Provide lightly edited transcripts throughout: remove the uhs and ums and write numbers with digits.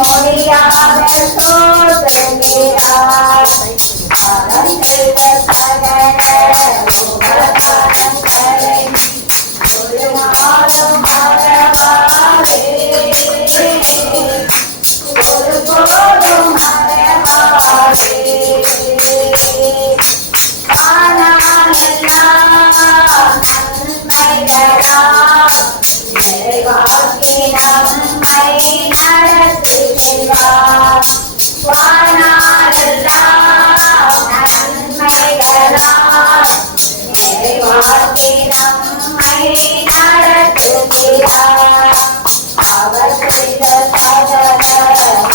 மொழியாக சோதகிறார் அறம் செய்த சகலங்களை ஒரு நாளும் மறவாதே ஒரு போதும் மறவாதே ஆனால் எல்லாம் நன்மைகளால் நிறைவாக்கி நம்மை நடத்துகிறார் வானாலெல்லாம் நன்மைகளால் நிறைவாக்கி நம்மை நடத்துகிறார் அவர் செய்த சகல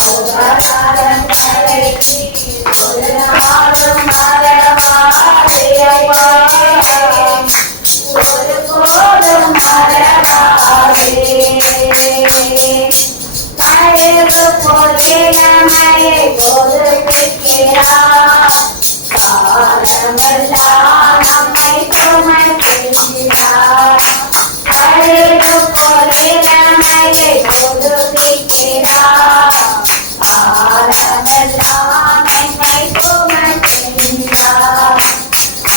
உபகாரங்களை ஒரு நாளும் மறவாதே ஒரு போதும் மறவாதே கழுகு போல் இளமையை கொடுக்கிறார் காலமெல்லாம் நம்மை சுமக்கிறார் கழுகு போல் இளமையை கொடுக்கிறார் காலமெல்லாம் நம்மை சுமக்கிறார்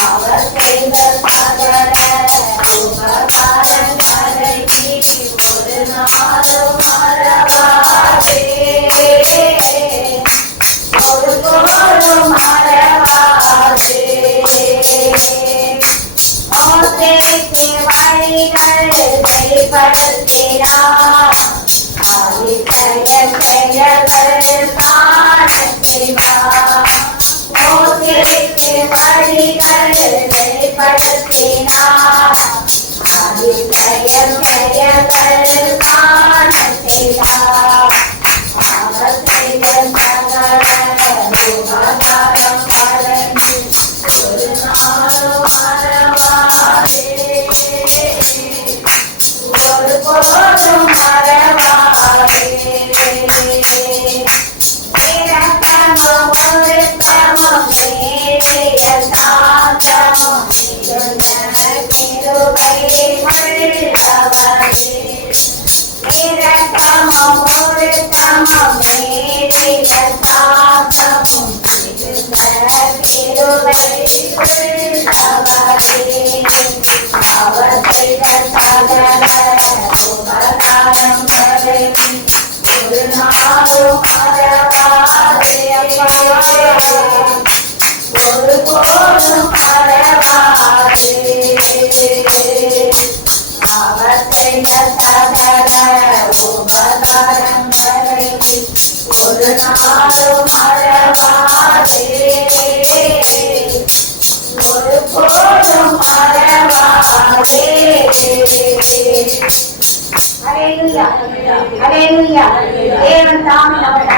அவர் செய்த சகல உபகாரங்களை ஒரு நாளும் மறவாதே ஒரு போதும் மறவாதே மோசேக்கு வழிகள் வெளிப்படுத்தினார் அதிசய செயல்கள் காண செய்வார் மோசேக்கு வழிகள் வெளிப்படுத்தினார் அதிசய செயல்கள் காண செய்வார் அவர் செய்த சகல உபகாரங்களை ஒரு நாளும் மறவாதே ஒரு போதும் மறவாதே இரக்கமும் ஒழுக்கமும் நீதிய சாந்தமும் மிகுந்த கிருபை உள்ளவரே இரக்கமும் ஒழுக்கமும் நீதிய சாந்தமும் மிகுந்த கிருபை உள்ளவரே அவர் செய்த சகல உபகாரங்களை ஒரு நாளும் மறவாதே ஒரு போதும் மறவாதே அவர் செய்த சகல உபகாரங்களை ஒரு நாளும் மறவாதே ஒரு போதும் மறவாதே. ஹல்லேலூயா ஹல்லேலூயா. தேவன் தாமே அவர்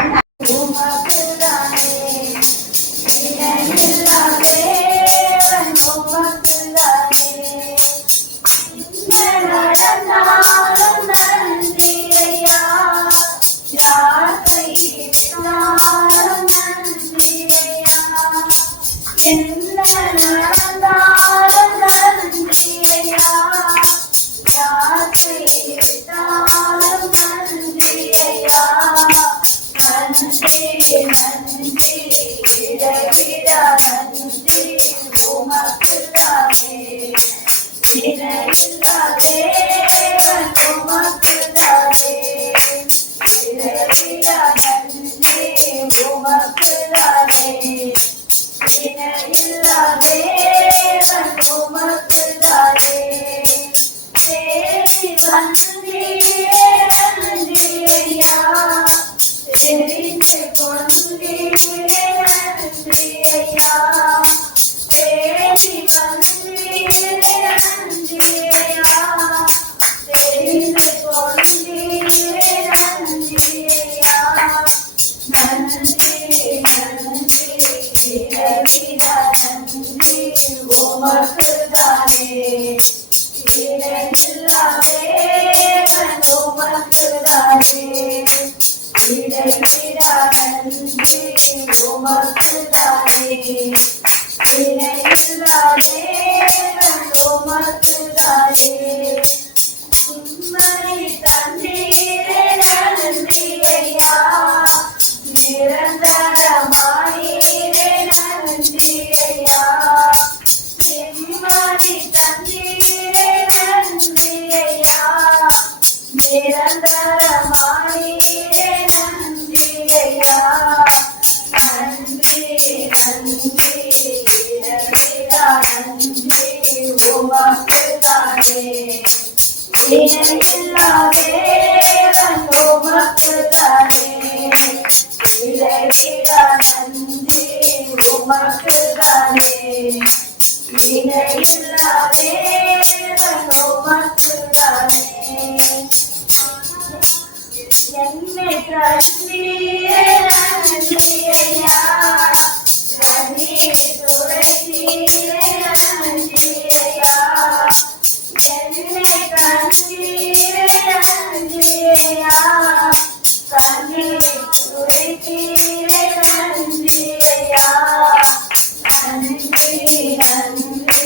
உமக்குதானே உம்மை இணையில்லா தேவன் உமக்குதானே. என்னை கண்டீரே நன்றி ஐயா, கண்ணீர் துடைத்தீரே நன்றி ஐயா. என்னை கண்டீரே நன்றி ஐயா, கண்ணீர் துடைத்தீரே நன்றி ஐயா. நன்றி நன்றி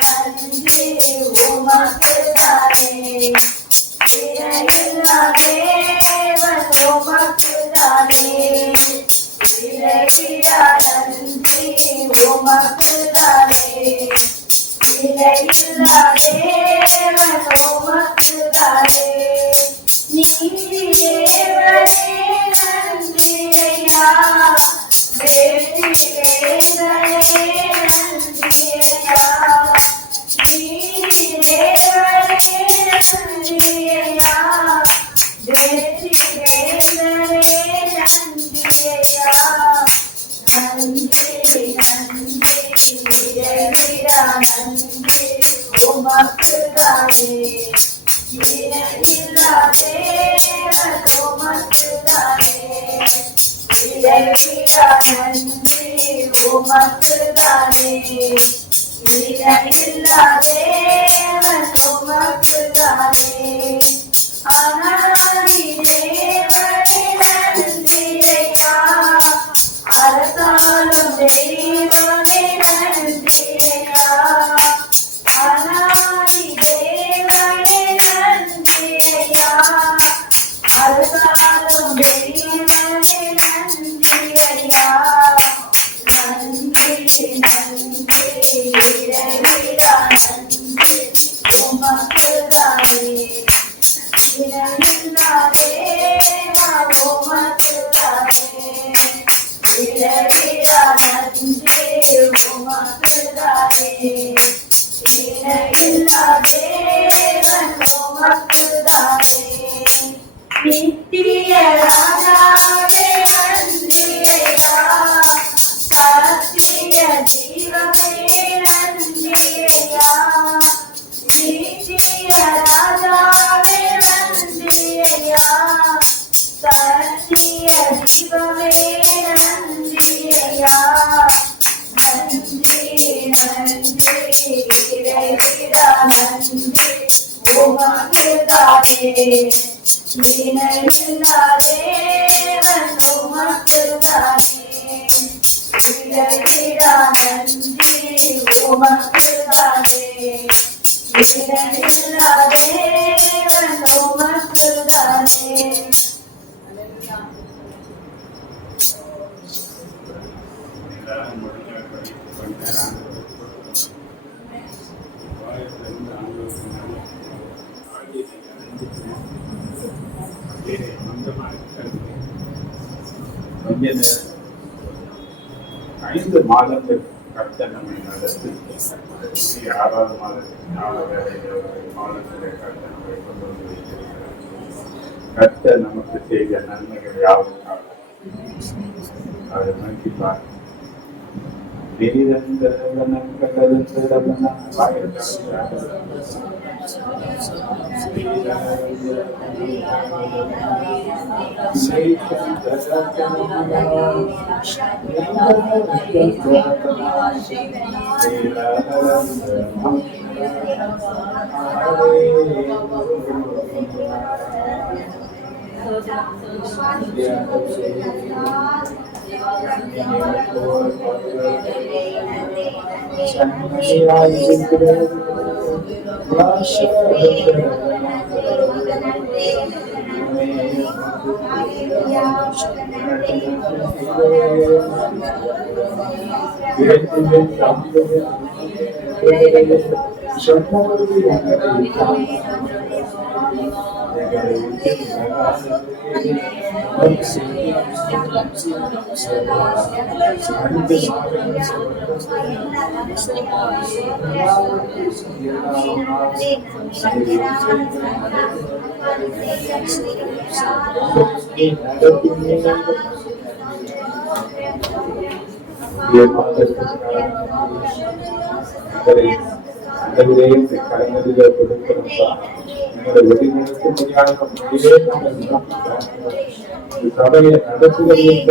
நன்றி உமக்குதானே. இணையில்லா தேவன் உமக்குதானே. இறைவிடா நன்றி உமக்குதானே. இணையில்லா தேவன் உமக்குதானே. நீதி தேவனே நன்றி ஐயா, வெற்றி தேவனே நன்றி ஐயா. நீதி தேவனே நன்றி ஐயா, வெற்றி தேவனே நன்றி ஐயா. நன்றி நன்றி இறைவிடா நன்றி உமக்குதானே. இணையில்லா தேவன் உமக்குதானே. இறைவிடா நன்றி உமக்குதானே. இணையில்லா தேவன் உமக்குதானே. அனாதி தேவனே நன்றி ஐயா, அரசாளும் தெய்வமே நன்றி ஐயா. அனாதி தேவனே நன்றி ஐயா, அரசாளும் தெய்வமே நன்றி ஐயா. நன்றி நன்றி இறைவிடா நன்றி உமக்குதானே. இணையில்லா தேவன் உமக்குதானே. இறைவிடா நன்றி உமக்குதானே. இணையில்லா தேவன் உமக்குதானே. நித்திய ராஜாவே நன்றி ஐயா, சத்திய ஜீவமே நன்றி ஐயா. நித்திய ராஜாவே நன்றி ஐயா, சத்திய ஜீவமே நன்றி ஐயா. நன்றி நன்றி இறைவிடா நன்றி உமக்குதானே. இணையில்லா தேவன் உமக்குதானே. இறைவிடா நன்றி உமக்குதானே. இணையில்லா தேவன் உமக்குதானே. ஐந்து மாதங்கள் கர்த்தர் நம்மை நடத்தி 6வது மாதத்தின் கால மாதத்திலே கர்த்தர் நம்மை கொண்டு வந்து வைத்திருக்கிறார். கர்த்தர் நமக்கு செய்த நன்மைகள் யாவுக்காக அதை நோக்கி பார்க்க கலைஞர்கள கொடுக்கிறப்பா எங்களை வெளிநடத்த முடியாத முறையிலே நாங்கள் சபையை நடத்துவதற்கு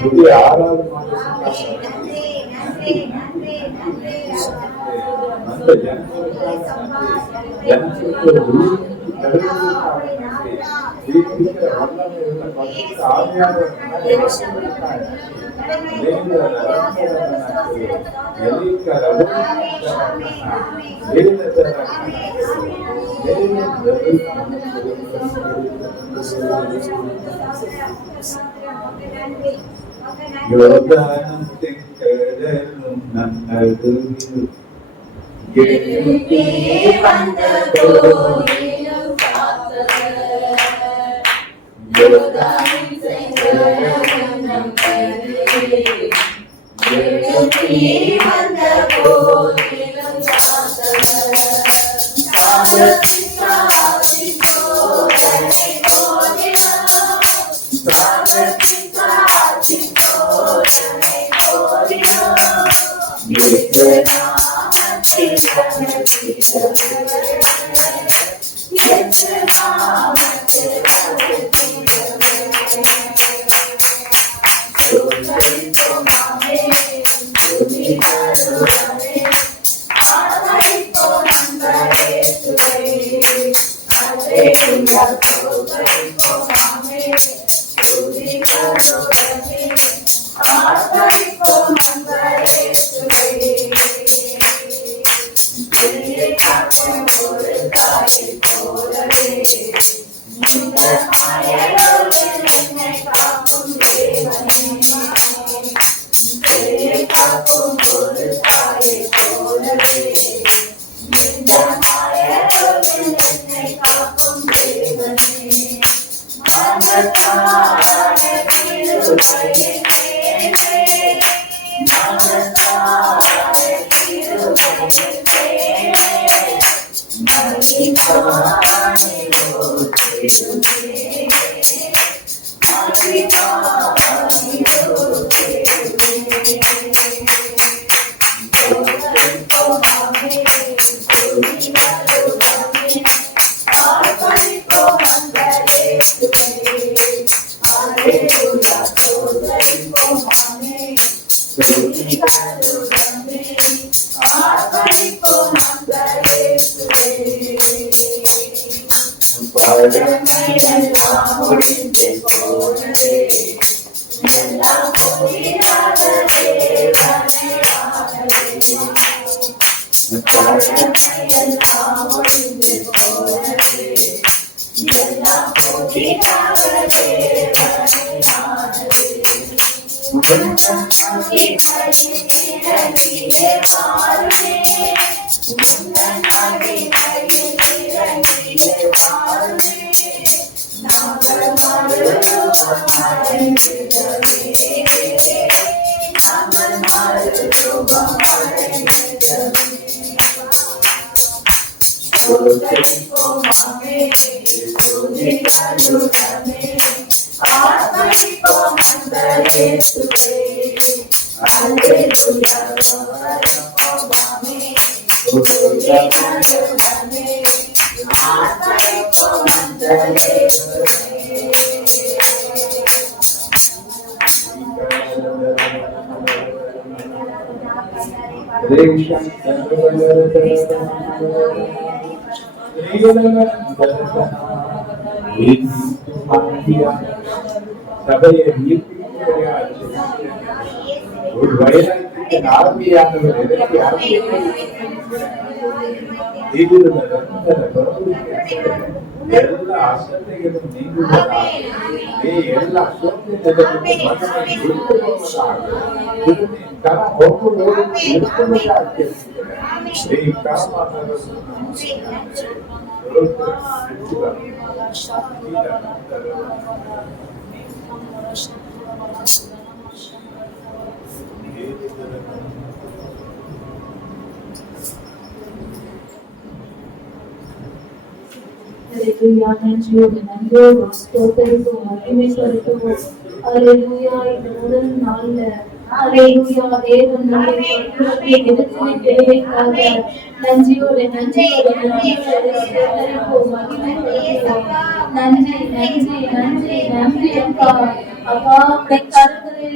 புதிய ஆறாவது அந்த ஜனங்களுக்கு Hallelujah. எல்லாம் முடிந்து போனதே எல்லாம் போயிடாத தேவனை எல்லாம் முடிந்து போனதே எல்லாம் போயிடாத தேவனை மாறுவே சபையை ஒரு வயதின் ஆர்மியானவர் எதற்கு எல்லா அசத்தைகளும் நீங்குவதாக எல்லா கரம் ஒவ்வொரு இருப்பதாக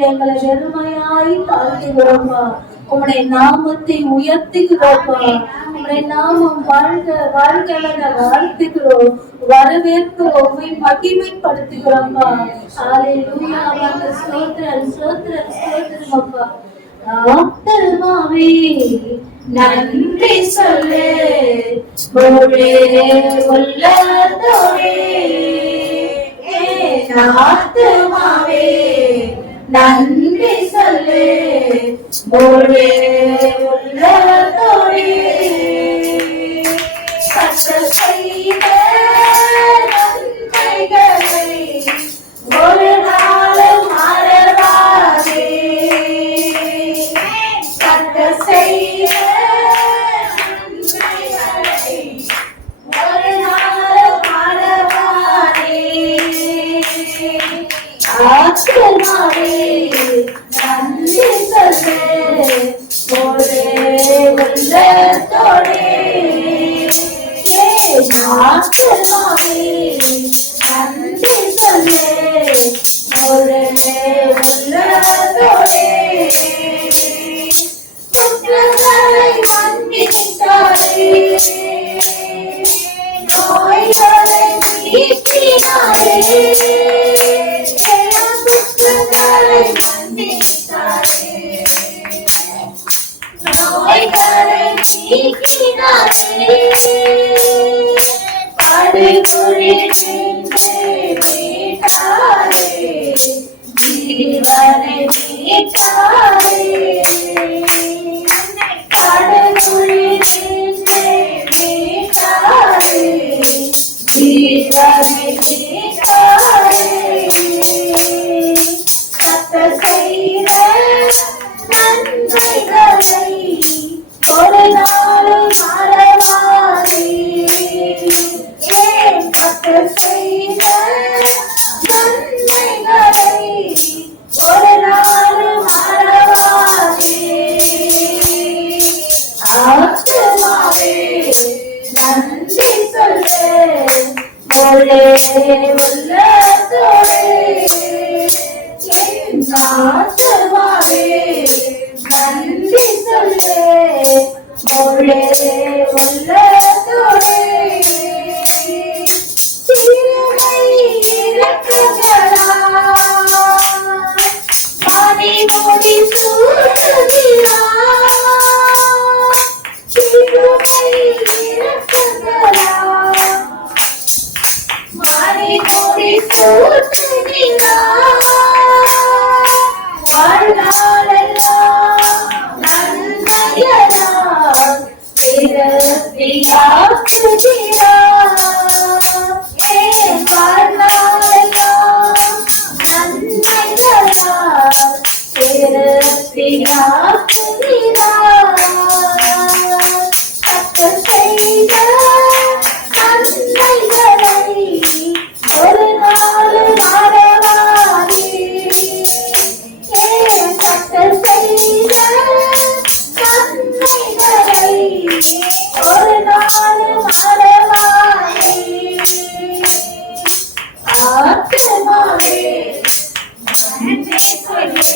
எங்களை வெறுமையாய் தாழ்த்துகிறோம்மா. உம்முடைய நாமத்தை உயர்த்துகிறோம்மா. உம்முடைய நாமம் வாழ்க வாழ்க வாழ்த்துகிறோம், வரவேற்கிறோம், மகிமைப்படுத்துகிறோம்மா. ஹல்லேலூயா. ஸ்தோத்திரம் ஸ்தோத்திரம் ஸ்தோத்திரம் அப்பா. ஆத்மாவே நன்றி சொல்லு, முழு உள்ளத்தோடே. ஆத்மாவே நன்றி சொல்லு, முழு உள்ளத்தோடே. கர்த்தர் செய்த நன்மைகளை ஒரு நாளும் மறவாதே. கர்த்தர் செய்த நன்மைகளை ஒரு நாளும் மறவாதே. ஆத்மாவே நன்றி சொல்லு, ஒரு உள்ளத்தோடே. ஆத்மாவே நன்றி சொல்லு, ஒரு உள்ளத்தோடே. குற்றங்களை மன்னித்தாரே, நோய்களை நீக்கினாரே. குற்றங்களை மன்னித்தாரே, நோய்களை நீக்கினாரே. படுகுழி நின்று மீட்டாரே, ஜீவனை மீட்டாரே. படுகுழி நின்று மீட்டாரே, ஜீவனை மீட்டாரே. கர்த்தர் செய்த நன்மைகளை ஒரு நாளும் மறவாதே. கர்த்தர் செய்த நன்மைகளை ஒரு நாளும் மறவாதே. ஆத்மாவே நன்றி சொல்லு, முழு உள்ளத்தோடே. ஆத்மாவே நன்றி சொல்லு, முழு உள்ளத்தோடே. முடிசூட்டுகிறார். வாழ்நாளெல்லாம் நன்மையெல்லாம் திருப்தியாக்குகிறார். என் வாழ்நாளெல்லாம் நன்மையெல்லாம் திருப்தியாக்குகிறார். கர்த்தர் செய்த நன்மைகளை ஒரு நாள் மறவாதே. ஏன் கர்த்தர் செய்த நன்மைகளை ஒரு நாள் மறவாதே. ஆத்துமாவே நன்றி சொல்லு.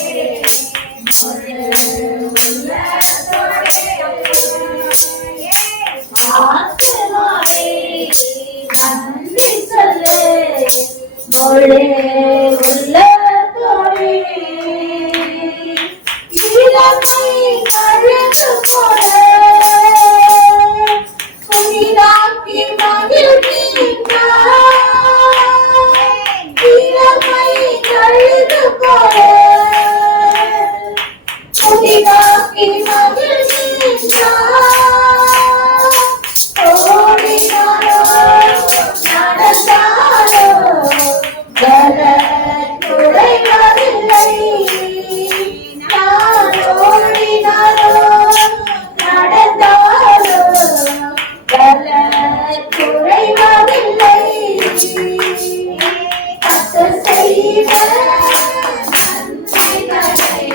ஆத்துமாவே நன்றி சொல்லு. முழு உள்ளத்தோடே இளமை கழுகு போல புதிதாக்கி மகிழ்கின்றார். இளமை கழுகு போல புதிதாக்கி மகிழ்கின்றார். ஓடினாரோ நடந்தாரோ பலன் குறைவதில்லை. நான் ஓடினாரோ நடந்தாரோ பலன் குறைவதில்லை. கர்த்தர் செய்த நன்மைகளை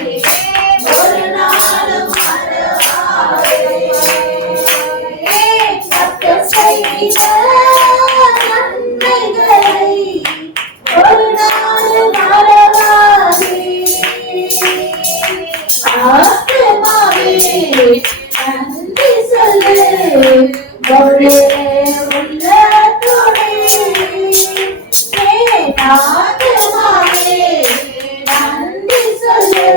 ஒரு நாளும் மறவாதே. கர்த்தர் செய்த நன்மைகளை ஒரு நாளும் மறவாதே. ஆத்துமாவே நன்றி சொல்லு. முழு உள்ளத்தோடே ஆத்துமாவே நன்றி சொல்லு.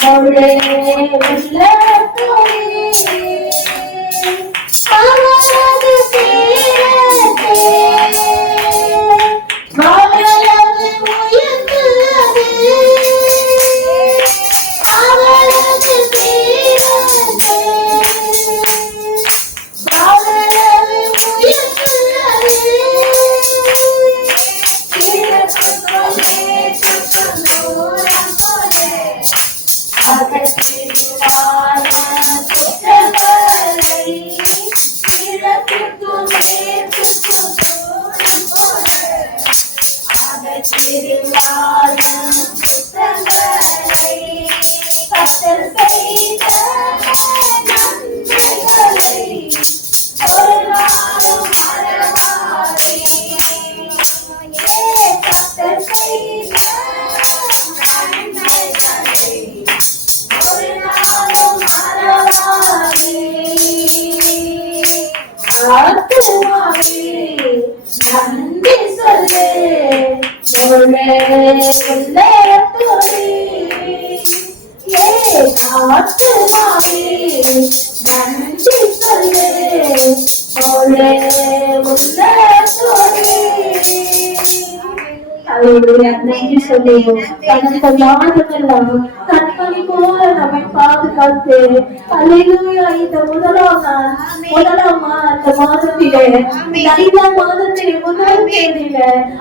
முழு உள்ளத்தோடே அவரது பேரே அவரது உயர்ந்தது. அவரது பேரே அவரது உயர்ந்தது. கிழக்குள்ளே சுற்றுதூரம் போலே அகற்றிடுவார் குற்றங்களை. கிழக்குக்கு மேற்குக்கும் தூரம் போலே அகற்றிடுவார் குற்றங்களை. கர்த்தர் செய்த நன்மைகளை ஒரு நாளும் மறவாதே. கர்த்தர் செய்த நன்மைகளை ஒரு நாளும் மறவாதே. ஆத்துமாவே நன்றி சொல்லு. முழு உள்ளத்தோடே ஆத்துமாவே நன்றி சொல்லு. முழு உள்ளத்தோடே நன்றி சொல்லி கடந்த மாதமெல்லாம் கண்மணி போல நம்மை பாதுகாத்து அல்லேலூயா. இந்த முதலாம் மாதத்திலே 5ஆம் மாதத்திலே முதல் தேதியில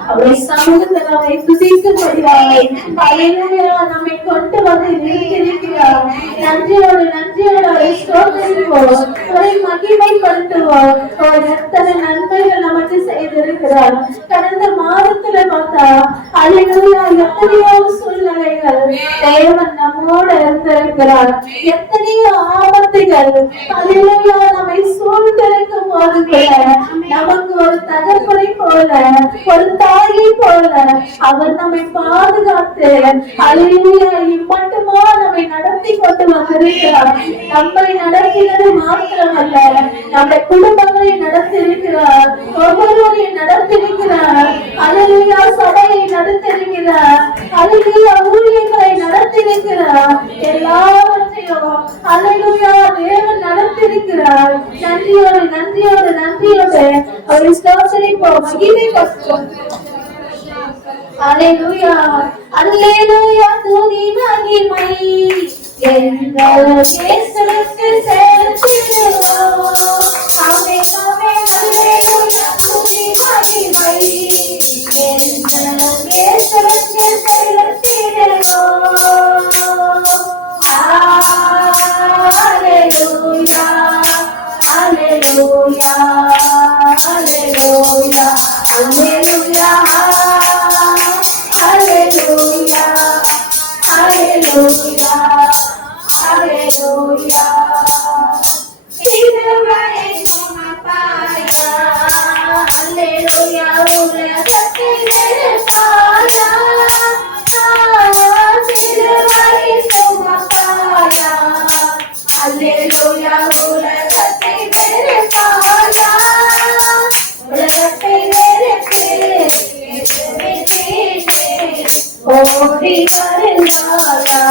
அவரை சமூகத்தில் நம்மை துதிக்கும்படியாக அல்லேலூயா நம்மை கொண்டு வந்து நிறுத்தியிருக்கிறார். நன்றியோடு அவரை ஸ்தோத்திரிப்போம். அவரை மகிமைப்படுத்துவோம். அவர் எத்தனை நன்மைகள் நமக்கு செய்திருக்கிறார். கடந்த மாதத்துல பார்த்தா அல்லேலூயா எத்தனையோ சூழ்நிலைகள் தேவன் நம்மோடு இருந்திருக்கிறார். எத்தனையோ ஆபத்துகள் அல்லேலூயா நம்மை சூழ்ந்திருக்கும் போது கூட நமக்கு ஒரு தகப்பனை போல ஒரு தாயை போல அவர் நம்மை பாதுகாத்து அல்லேலூயா இம்மட்டுமா நம்மை நடத்தி கொண்டு வந்திருக்கிறார். நம்மை நடத்தினது மாத்திரமல்ல, நம்முடைய குடும்பங்களை நடத்தியிருக்கிறார். ஒவ்வொருவரையும் நடத்தியிருக்கிறார். அல்லேலூயா சபையை நடத்தியிருக்கிறார். அல்லேலூயா ஊழியர்களை நடத்தியிருக்கிறார். எல்லாவற்றையும் அல்லேலூயா தேவன் நடத்தியிருக்கிறார். நன்றியோடு அவரை ஸ்தோத்திரிப்போம், மகிமைப்படுத்துவோம். அல்லேலூயா அல்லேலூயா துதி மகிமை எங்கள் இயேசுவுக்கு செலுத்திடுவோம். ஆமென் ஆமென் அல்லேலூயா துதி மகிமை எங்கள் இயேசுவுக்கு செலுத்திடுவோம். அல்லேலூயா அல்லேலூயா அல்லேலூயா அல்லேலூயா அல்லேலூயா அல்லேலூயா அல்லேலூயா சிலுவையை சுமப்பாயா அல்லேலூயா உலகத்தை வெறுப்பாயா சிலுவையை சுமப்பாயா அல்லேலூயா உலகத்தை வெறுப்பாயா உலகத்தை வெறுத்து ஓடி வருவாயா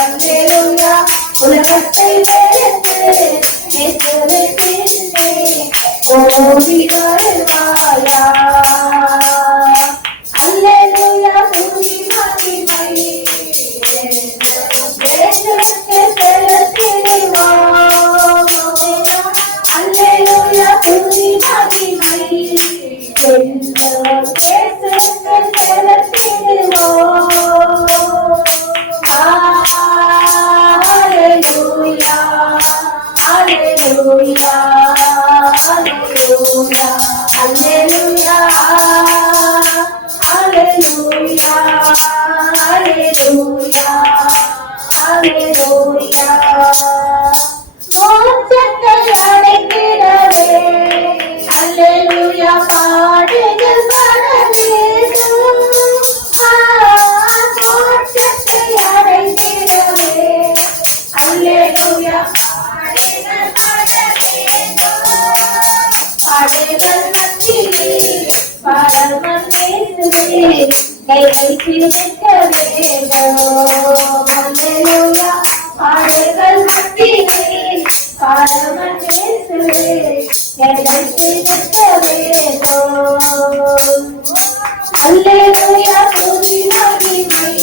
அல்லேலூயா உலகத்தை வெறுத்து ஓடி வருவாயா அல்லேலூயா துதி மகிமை இயேசுவுக்கு செலுத்திடுவோம். அல்லேலூயா துதி மகிமை எங்கள் இயேசுவுக்கு செலுத்திடுவோம். அல்லேலூயா அல்லேலூயா அல்லேலூயா அல்லேலூயா அல்லேலூயா அல்லேலூயா அல்லேலூயா மோட்சத்தை அடைக்கிறதே அல்லேலூயா பாடுகள் பாடவேண்டும். மோட்சத்தை அடைக்கிறதே அல்லேலூயா பாடுகள் பாடவேண்டும். பாடுகள் மத்தியிலே பாடல் இயேசுவே நிலைத்திருக்க வேண்டும். அல்லேலூயா பாடுகள் மத்தியிலே பாடல் இயேசுவே நிலைத்திருக்க வேண்டும். அல்லேலூயா துதி மகிமை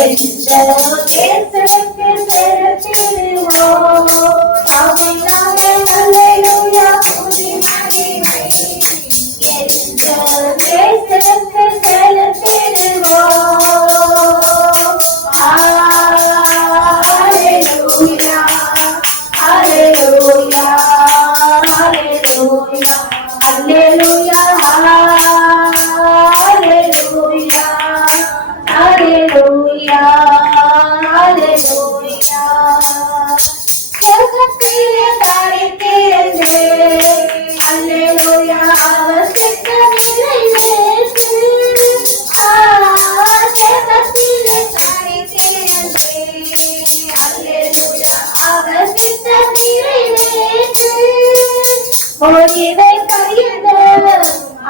எங்கள் இயேசுவுக்கு செலுத்திடுவோம். ஆமென் ஆமென் அல்லேலூயா துதி மகிமை எங்கள் இயேசுவுக்கு செலுத்திடுவோம். அல்லேலூயா அல்லேலூயா அல்லேலூயா அல்லேலூயா அல்லேலூயா அல்லேலூயா அல்லேலூயா சொர்க்கத்திலே தரித்திருந்தே அல்லேலூயா அவர் சித்தம் நிறைவேற்று. சொர்க்கத்திலே தரித்திருந்தே அல்லேலூயா அவர் சித்தம் நிறைவேற்று. மொழிவை பகிர்ந்து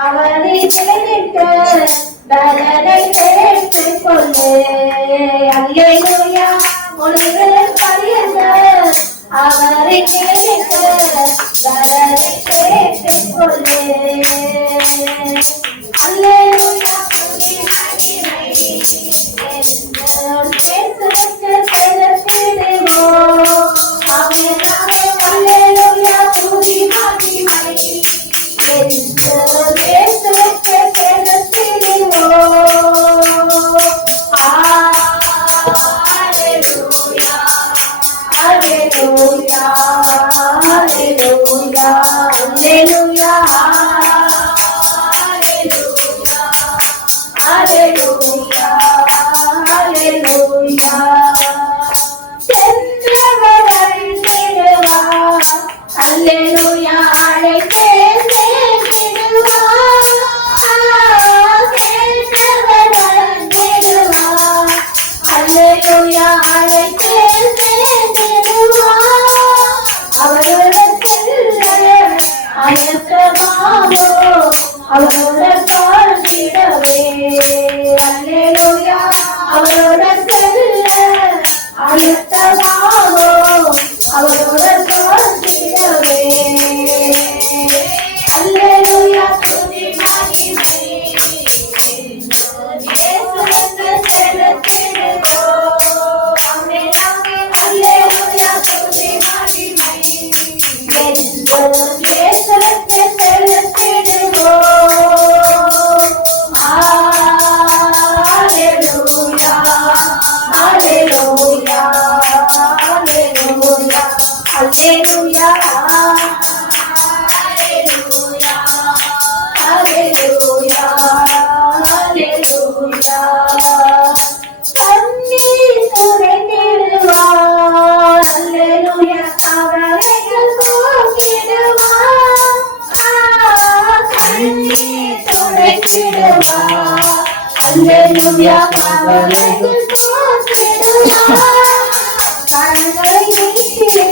அவரை தெரிவிக்க பலனை பெற்றுக் கொள்ளு. அல்லேலூயா மொழிவை பகிர்ந்து அவரை தெரிவிக்க பலனை பெற்றுக் கொள்ளு. அல்லேலூயா துதி மகிமை எங்கள் இயேசுவுக்கு செலுத்திடுவோம். ஆமென் ஆமென் அல்லேலூயா துதி மகிமை எங்கள் இயேசுவுக்கு செலுத்திடுவோம். அல்லேலூயா அல்லேலூயா அல்லேலூயா அல்லேலூயா அல்லேலூயா அல்லேலூயா சென்றவர் அழைத்திடுவார். அல்லேலூயா அழைத்தேன் சேர்த்திடுவார். சென்றவர் அழைத்திடுவார். அல்லேலூயா அழைத்தேன் சேர்த்திடுவார். அவருடன் செல்ல அயக்கமானோ அவருடன் வாழ்ந்திடவே. அல்லேலூயா காத்திடுவார். அல்லேலூயா கவலைகள் போக்கிடுவார். கரங்களை நீட்டியே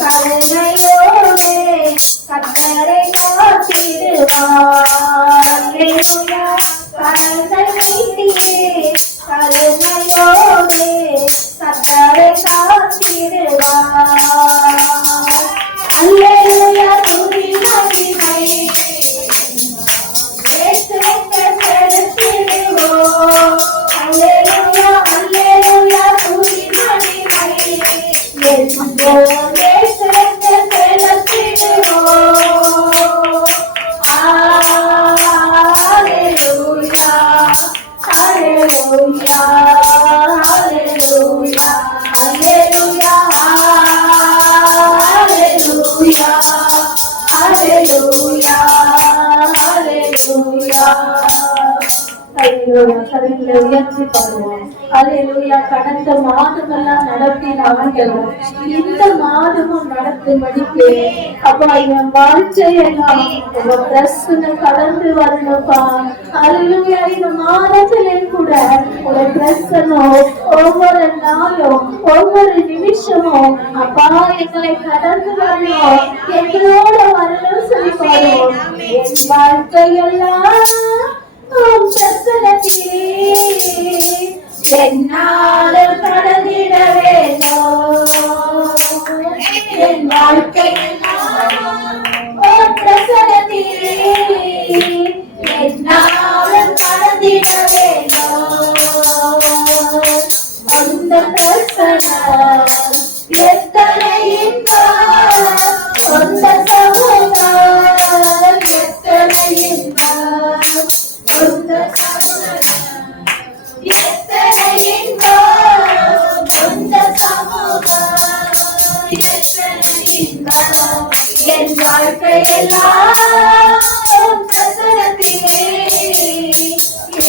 கருணையோடு கர்த்தரை காத்திடுவார். அல்லேலூயா கரங்கள் நீட்டியே கருணையோடு கர்த்தரை காத்திடுவார். அல்லேலூயா துதி மகிமை இயேசுவுக்கு செலுத்திடுவோம். அல்லேலூயா அல்லேலூயா துதி மகிமை இயேசுவுக்கு செலுத்திடுவோம். ஹalleluya ஹalleluya ஹalleluya ஹalleluya ஹalleluya ஹalleluya ஹalleluya. ஹalleluya கரங்களை உயர்த்தி பாடுவோம். ஹalleluya கடந்த மாதமெல்லாம் நடத்தின அவர்களும் இந்த மாதமும் நடத்தும்படிக்கு அப்பா என் வாழ்க்கையெல்லாம் உங்க பிரசன்னம் கடந்து வரணும்ப்பா. ஹalleluya இந்த மாதத்திலே கூட உங்க பிரசன்னம் ஒவ்வொரு நாளும் ஒவ்வொரு நிமிஷமும் அப்பா எங்களை கடந்து வரணும், எங்களோட வரணும் சொல்லி பாடுவோம். என் வாழ்க்கையெல்லாம் என்னாலும் கடந்திட வேண்டும். என் வாழ்க்கை பிரசனத்திலே என்னாலும் கடந்திட வேண்டும். அந்த பிரசனம் எத்தனை இன்பம், அந்த சமூகம் எத்தனை இன்பம், அந்த சமூகம் எத்தனை இன்பம், அந்த சமூகம் எத்தனை இன்பம். என் வாழ்க்கையெல்லாம் பிரசனத்திலே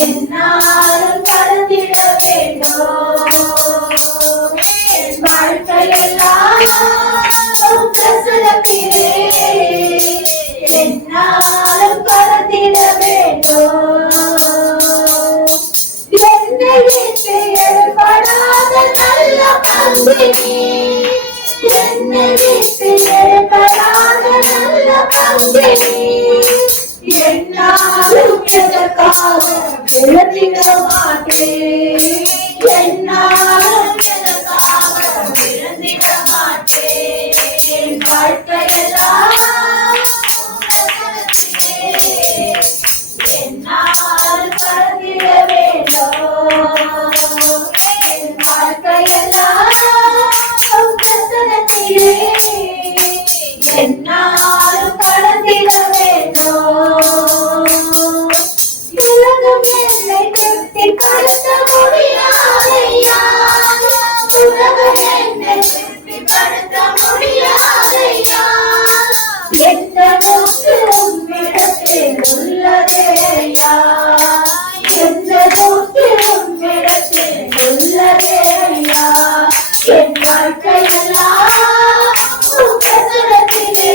என்னாலும் கடந்திட வேண்டும். என் வாழ்க்கையெல்லாம் பிரசனத்திலே என்னாலும் கடந்திட வேண்டும். என்னை விட்டு எழுப்படாத நல்ல பங்கினி, என்னை விட்டு எழுப்படாத நல்ல பங்கினி, என்னாலும் எதற்காக விழுந்திட மாட்டேன், என்னாலும் எதற்காக விழுந்திட மாட்டேன். என் வாழ்க்கையெல்லாம் என்னால் கடந்திட வேண்டும். என் வாழ்க்கையெல்லாம் பிரசனத்திலே என்னாலும் கடந்திட வேண்டும். உலகம் என்னை திருப்தி படுத்த முடியாதையா, உலகம் என்னை திருப்தி படுத்த முடியாதையா. எந்த நோக்கு உம்மிடத்தில் உள்ளதேயா, எந்த நோக்கு உம்மிடத்தில் உள்ளதேயா. என் வாழ்க்கையெல்லாம் பிரசனத்திலே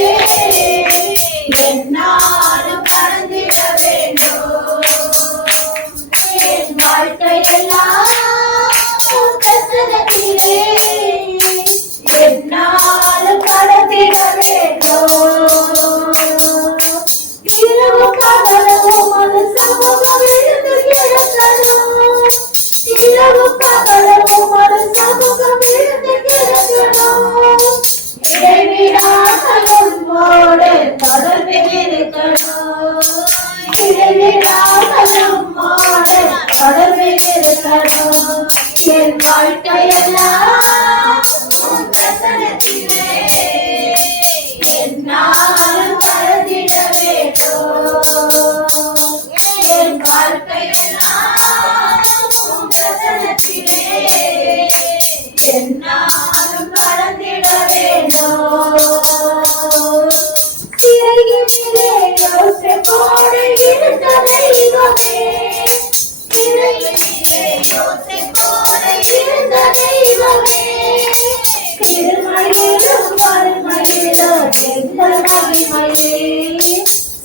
என்னாலும் கடந்திட வேண்டும். என் வாழ்க்கையெல்லாம் பிரசனத்திலே என்னாலும் கடந்திட வேண்டும். இரவு பகலும் அது சமூகம் எழுந்து கிடக்கணும், இரவு பகலும் அது சமூகம் எழுந்து கிடக்கணும். இடைவிடாமல் உம்மோடு தொடர்பில் இருக்கணும், இடைவிடாமல் உம்மோடு தொடர்பில் இருக்கணும். என் வாழ்க்கையெல்லாம் பிரசனத்திலே என்னாலும் கடந்திட வேண்டும். என் வாழ்க்கையெல்லாம் பிரசனத்திலே என்னாலும் கடந்திட வேண்டும். சிறையிலே யோசேப்போடு இருந்த தெய்வமே, சிறையிலே யோசேப்போடு இருந்த தெய்வமே, திருமயிலும் மறுமயிலும் எந்த மகிமையே,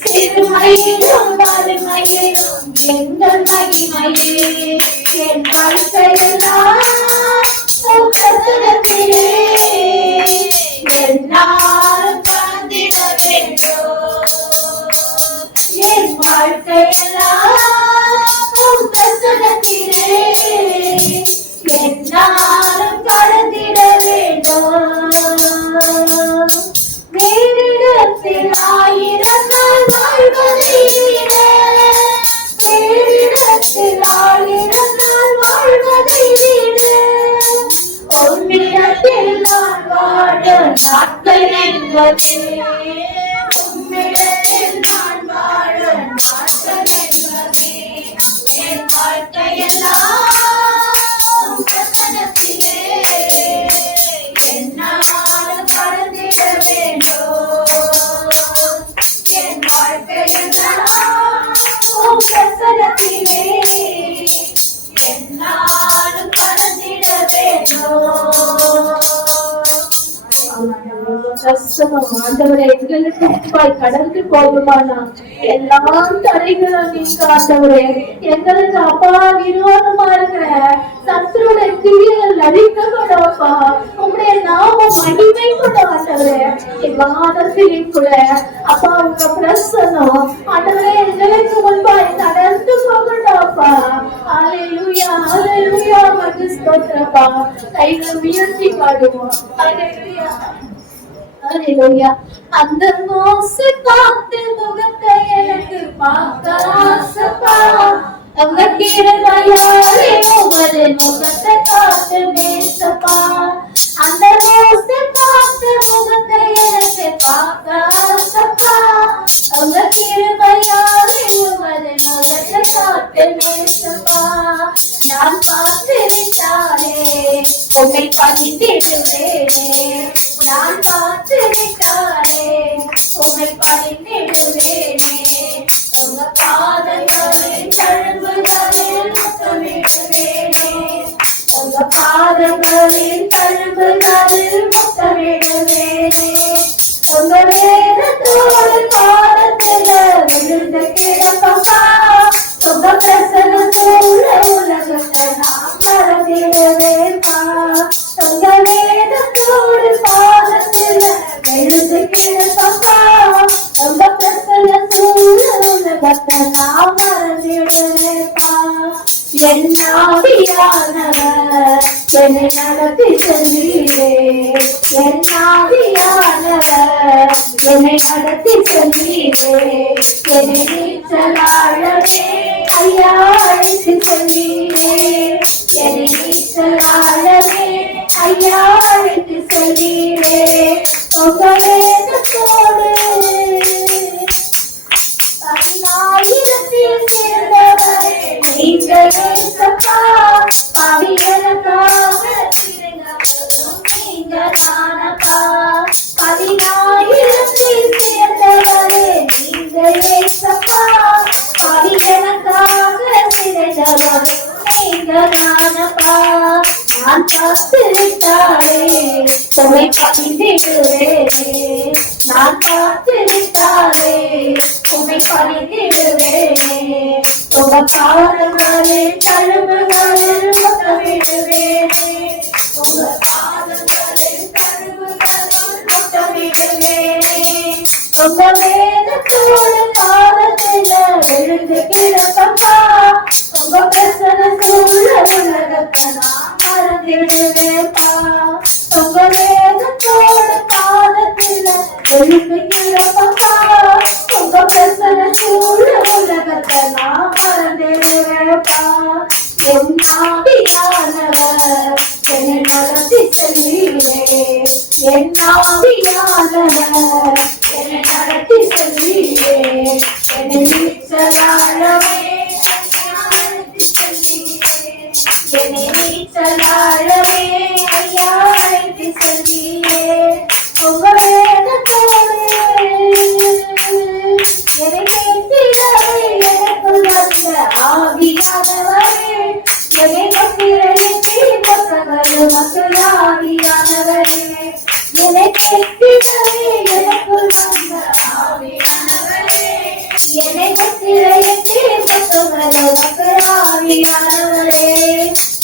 சிறு மகிழும் மறுமையிலும் எங்கள் மகிமையே என் வாழ்க்கையெல்லாம் பிரசனத்திலே என்னாலும் கலந்திட வேண்டும். என் வாழ்க்கையெல்லாம் பிரசனத்திலே என்னாலும் கலந்திட வேண்டும். வேறிடத்தில் 1000 நாள் வாழ்வதை விட வேறிடத்தில் 1000 நாள் வாழ்வதை விட உம்மிடத்தில் நான் வாழ நாட்கள் என்பதே உம்மிடத்தில் நான் வாழ நாட்கள் என்பதே என் வாழ்க்கையெல்லாம் பிரசனத்திலே என்னாலும் கடந்திட வேண்டும். என் வாழ்க்கையெல்லாம் பிரசனத்திலே என்னாலும் கடந்திட வேண்டும். ஆண்டவரை எங்களுக்கு கடந்து போகுமானா எல்லாம் தடைகளும் நீங்க ஆண்டவரே எங்களுக்கு அப்பா விரோதமா இருக்கிற சத்துருடைய கிரியைகள் அழிக்கப்படப்பா உங்களுடைய நாம மகிமை கூட ஆண்டவரே வானத்திலே கூட அப்பா உங்க பிரசனம் ஆண்டவரே எங்களுக்கு முன்பாய் நடந்து போகட்டாப்பா. ஹல்லேலூயா ஹல்லேலூயா மகிமை ஸ்தோத்திரப்பா. கைகள் உயர்த்தி பாடுவோம். ஹல்லேலூயா ஹல்லேலூயா. அந்த மோசே பார்த்து முகத்தை எனக்கு பார்க்க ஆசைப்பா. அந்த கிருபையாலே உமது முகத்தை காத்து நேசப்பா. அந்த மோசே பார்த்து முகத்தை எனக்கு பார்க்க ஆசைப்பா. அந்த கிருபையாலே உமது முகத்தை காத்து நேசப்பா. நான் பார்த்துவிட்டாலே உம்மை பணிந்திடுவேனே. நான் பார்த்துவிட்டாலே உம்மை பணிந்திடுவேனே. உங்க பாதங்களின் தழும்புகளில் முத்தமிடுவேனே. உங்க பாதங்களின் தழும்புகளில் முத்தமிடுவேனே. உங்க வேதத்தோடு பாதத்துல விழுந்து கிடப்பா. உங்க பிரசனத்தோடு உலகத்தை நான் மறந்திடுவேப்பா. உங்க வேதத்தோடு பாதத்துல விழுந்து கிடப்பா. உங்க பிரசனத்தோடு உலகத்தை நான் மறந்திடுவேப்பா. என் ஆவியானவர் என்னை நடத்தி செல்வீரே. என் ஆவியானவர் என்னை நடத்தி செல்வீரே. என்னை நீச்சலாழவே ஐயா அழைத்து செல்வீரே. என்னை நீச்சலாழவே ஐயா அழைத்து செல்வீரே. உங்க வேதத்தோடு 10,000 சேர்ந்தவரே நீங்க ஏசப்பா. பாவிகளுக்காக சிறந்தவரும் நீங்க தானப்பா. 10,000 சேர்ந்தவரே நீங்க ஏசப்பா. பாவிகளுக்காக சிறந்தவரும் நீங்க தானப்பா. நான் பார்த்துவிட்டாரே உம்மை பணிந்திடுவேனே. நான் பார்த்துவிட்டாரே உம்மை பணிந்திடுவேனே. உங்க பாதங்களின் தழும்புகளில் முத்தமிடுவேனே. உங்க பாதங்களின் தழும்புகளில் முத்தமிடுவேனே. உங்க வேதத்தோடு பாதத்துல விழுந்து கிடப்பா. உங்க பிரசனத்துள்ள உலகத்தை நான் மறந்திடுவேப்பா. உங்க வேதத்தோடு பாதத்துல விழுந்து கிடப்பா. உங்க பிரசனத்துள்ள உலகத்தை நான் மறந்திடுவேப்பா. என் ஆவியானவர் என்னை நடத்தி செல்வீரே. என் ஆவியானவர் என்னை நடத்தி செல்வீரே. என்னை நீச்சலாழவே என்னை நீச்சலாழவே ஐயா அழைத்து செல்வீரே. உங்க வேதத்தோடு என்னை கேட்கிறவே எனக்குள் வந்த ஆவியானவரே. என்னை நொட்டிரளித்தே கொற்றவரும் மக்கள் ஆவியானவரே. என்னை கேட்கிறவே எனக்குள் வந்த ஆவியானவரே. என்னை முத்திரையிட்டு கொத்தவரவக்கு ஆவியானவரே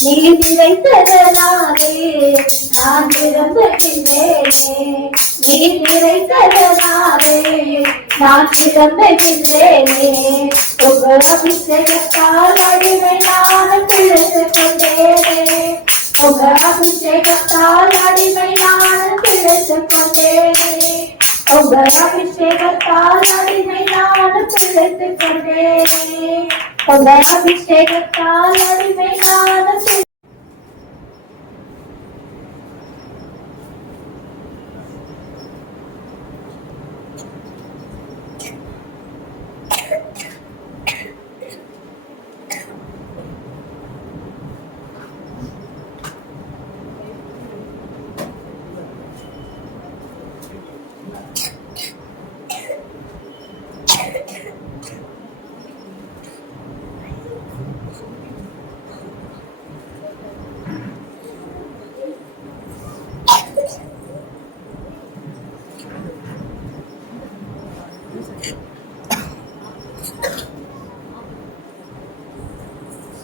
நீ நிறைத்ததனாலே நான் விரும்புகின்றேனே நீ நிறைத்ததனாலே நான் விரும்புகின்றேனே உங்கள் அபிஷேகத்தால் அடிமை நான் பிழைத்துக் கொண்டேனே உங்கள் அபிஷேகத்தால் அடிமை நான் பிழைத்துக் கொண்டேனே உங்கள் அபிஷேகத்தால் அடிமை நான் பிழைத்துக் கொண்டேனே உங்கள் அபிஷேகத்தால் அடிமை நான்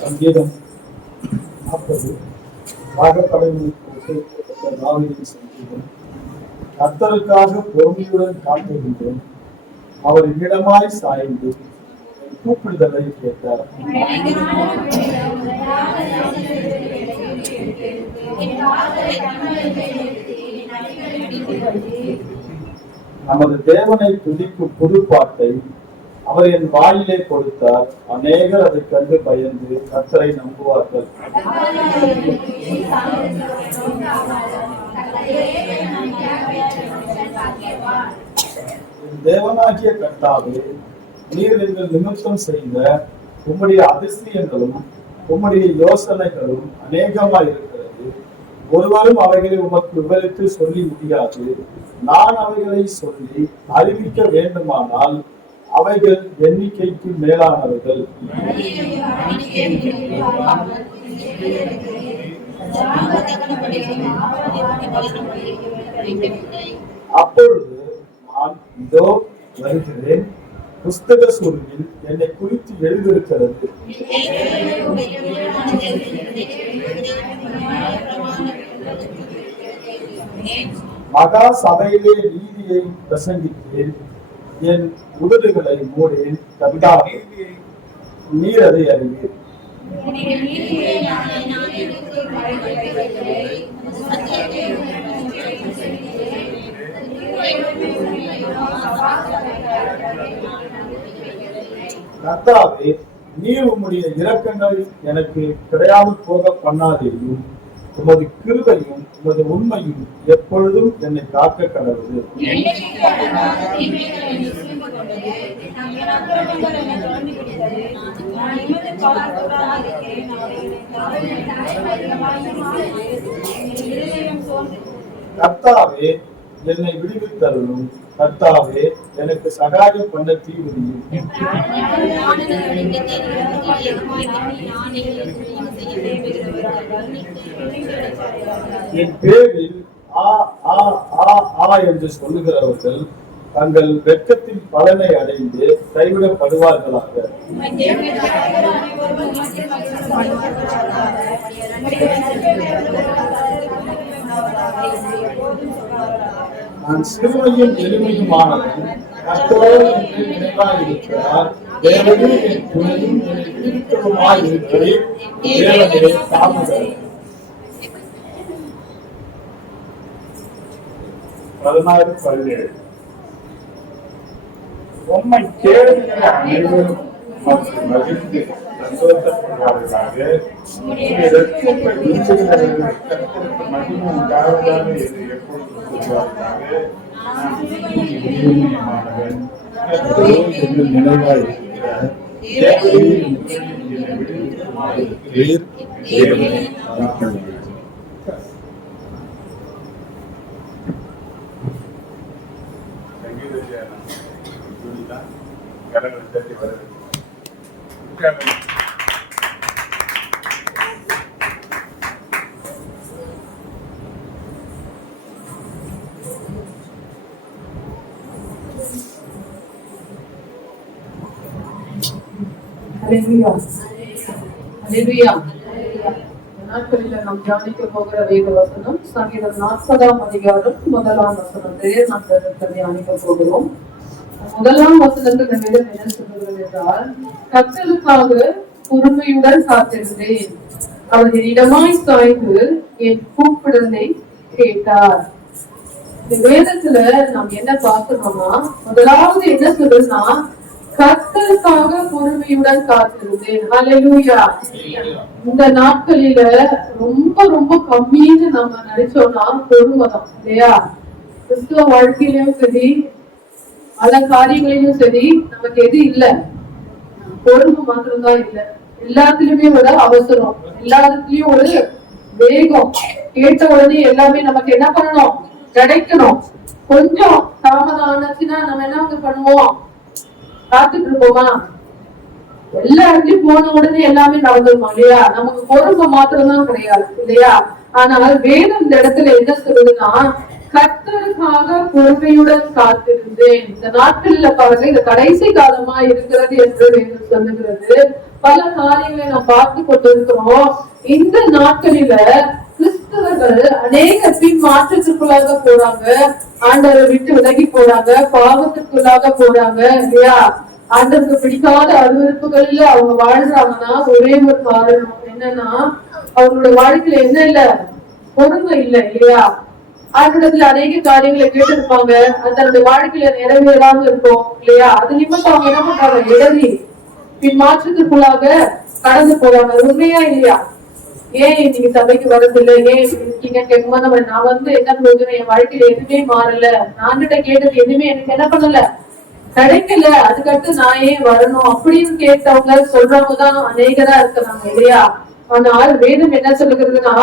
சங்கீதம் 40 ராகப்படைகளுக்கு தாவீதின் சங்கீதம். கர்த்தருக்காக பொறுமையுடன் காத்திருந்தேன், அவர் என்னிடமாய் சாய்ந்து என் கூப்பிடுதலை கேட்டார். நமது தேவனை துதிக்கும் புதுப்பாட்டை அவர் என் வாயிலே கொடுத்தார். அநேகர் அதை கண்டு பயந்து கர்த்தரை நம்புவார்கள். தேவனாகிய கர்த்தாவே, நீர் எங்கள் நிமித்தம் செய்த உம்முடைய அதிசயங்களும் உம்முடைய யோசனைகளும் அநேகமாய் இருக்கிறது. ஒருவரும் அவைகளை உமக்கு விவரித்து சொல்லி முடியாது. நான் அவைகளை சொல்லி அறிவிக்க வேண்டுமானால் அவைகள் எண்ணிக்கைக்கு மேலானவர்கள். அப்பொழுது நான் இதோ வருகிறேன், புஸ்தக சுருளில் என்னை குறித்து எழுதியிருக்கிறது. மகா சபையிலே நீதியை பிரசங்கித்தேன், என் உதடுகளை மூடேன். கர்த்தாவே, நீர் அதை அறிவீர். கர்த்தாவே, நீர் உம்முடைய இரக்கங்கள் எனக்கு கிடையாமல் போக பண்ணாதேயும், உமது கிருபையும் உமது உண்மையும் எப்பொழுதும் என்னை காக்க கடவுது. கர்த்தாவே, என்னை விடுவித்தருளும். கர்த்தாவே, எனக்கு சகாயம் பண்ண தீவிரியும். என் பேரில் ஆ ஆ ஆ ஆ என்று சொல்லுகிறவர்கள் தங்கள் வெட்கத்தின் பலனை அடைந்து கைவிடப்படுவார்களாக. நான் சிறுமையும் எளிமையுமானவன், கர்த்தர் என்று நினைவாயிருக்கிறார். தேவனே என் துணையும் என்னை விடுவிக்கிறதுமாயிருக்கிறேன். தேவனே தாமுதல். 16-17. உம்மை தேடுகிற அனைவரும் மகிழ்ந்து சந்தோஷப்படுவார்களாக. ரட்சிப்பை விரும்புகிறவர்கள் கர்த்தருக்கு மகிமை உண்டாவதாக என்று எப்பொழுதும் சொல்வார்களாக. நான் உண்மையானவன், கர்த்தரோ என்று நினைவாயிருக்கிறார். தேவனே என்னை விடுவிக்கிறதுமாயிருக்கிறீர். தேவனே தாமுதல். கரங்களை தட்டி வருது. அல்லேலூயா. அல்லேலூயா. நாட்களில் நாம் தியானிக்க போகிற வேத வசனம் சங்கீதம் 40ஆம் அதிகாரம் 1ஆம் வசனத்தை நாம் தியானிக்க போகிறோம். 1ஆம் வசனத்தில் நம்மிடம் என்ன சொல்கிறது என்றால், கர்த்தருக்காக பொறுமையுடன் காத்திருந்தேன், அவர் இடமாய் சாய்ந்து என் கூப்பிடலை கேட்டார். இந்த வேதத்துல நாம் என்ன பார்க்கணும்னா, முதலாவது என்ன சொல்றதுன்னா, கர்த்தருக்காக பொறுமையுடன் காத்திருந்தேன். ஹல்லேலூயா. இந்த நாட்களில ரொம்ப ரொம்ப கம்மின்னு நம்ம நினைச்சோம்னா பொறுமைதான் இல்லையா? கிறிஸ்துவ வாழ்க்கையிலும் சரி, பல காரியங்களிலும் சரி, நமக்கு எது இல்ல, பொறுமை மாத்திரம்தான் இல்ல. எல்லாத்துலயுமே ஒரு அவசரம், எல்லாத்துலயும் ஒரு வேகம், கேட்ட உடனே எல்லாமே நமக்கு என்ன பண்ணணும், கிடைக்கணும். கொஞ்சம் தாமதம் ஆனாச்சுன்னா நம்ம என்ன பண்ணுவோம், காத்துட்டு இருப்போமா? எல்லா இடத்துலயும் போன உடனே எல்லாமே நடந்துருமா இல்லையா? நமக்கு பொறுமை மாத்திரம்தான் கிடையாது இல்லையா? ஆனால் வேதம் இந்த இடத்துல என்ன சொல்லுதுன்னா, கர்த்தருக்காக பொறுமையுடன் காத்திருந்தேன். இந்த நாட்கள்ல பாருங்க, இந்த கடைசி காலமா இருக்கிறது என்று வேதம் சொல்லுகிறது. பல காரியங்களை நாம் பார்த்து கொண்டிருக்கிறோம். இந்த நாட்களில கிறிஸ்தவர்கள் அநேக பின் மாற்றத்திற்குள்ளாக போறாங்க, ஆண்டவரை விட்டு விலகி போறாங்க, பாவத்திற்குள்ளாக போறாங்க இல்லையா? ஆண்டவருக்கு பிடிக்காத அருவருப்புகள்ல அவங்க வாழ்றாங்கன்னா ஒரே ஒரு காரணம் என்னன்னா, அவங்களுடைய வாழ்க்கையில என்ன இல்ல, பொறுமை இல்லை இல்லையா? ஆண்டவரத்துல அநேக காரியங்களை கேட்டிருப்பாங்க, அது தன்னுடைய வாழ்க்கையில நிறைவேறாம இருக்கும் இல்லையா? அது நிமித்தம் அவங்க என்ன பண்றாங்க, இடறி பின் மாற்றத்திற்குள்ளாக கடந்து போறாங்க. உண்மையா இல்லையா? ஏன் நீங்க சபைக்கு வரதில்லை, ஏன் இருக்கீங்க கேட்கும்போது நான் என்ன பிரயோஜனம், என் வாழ்க்கையில எதுவுமே மாறல, நான் கிட்ட கேட்டது எதுவுமே எனக்கு என்ன பண்ணல, கிடைக்கல, அதுக்கடுத்து நான் ஏன் வரணும் அப்படின்னு கேட்டவங்க சொல்றவங்கதான் அநேகரா இருக்கிறாங்க இல்லையா? ஆனால் வேதம் என்ன சொல்லுகிறதுனா,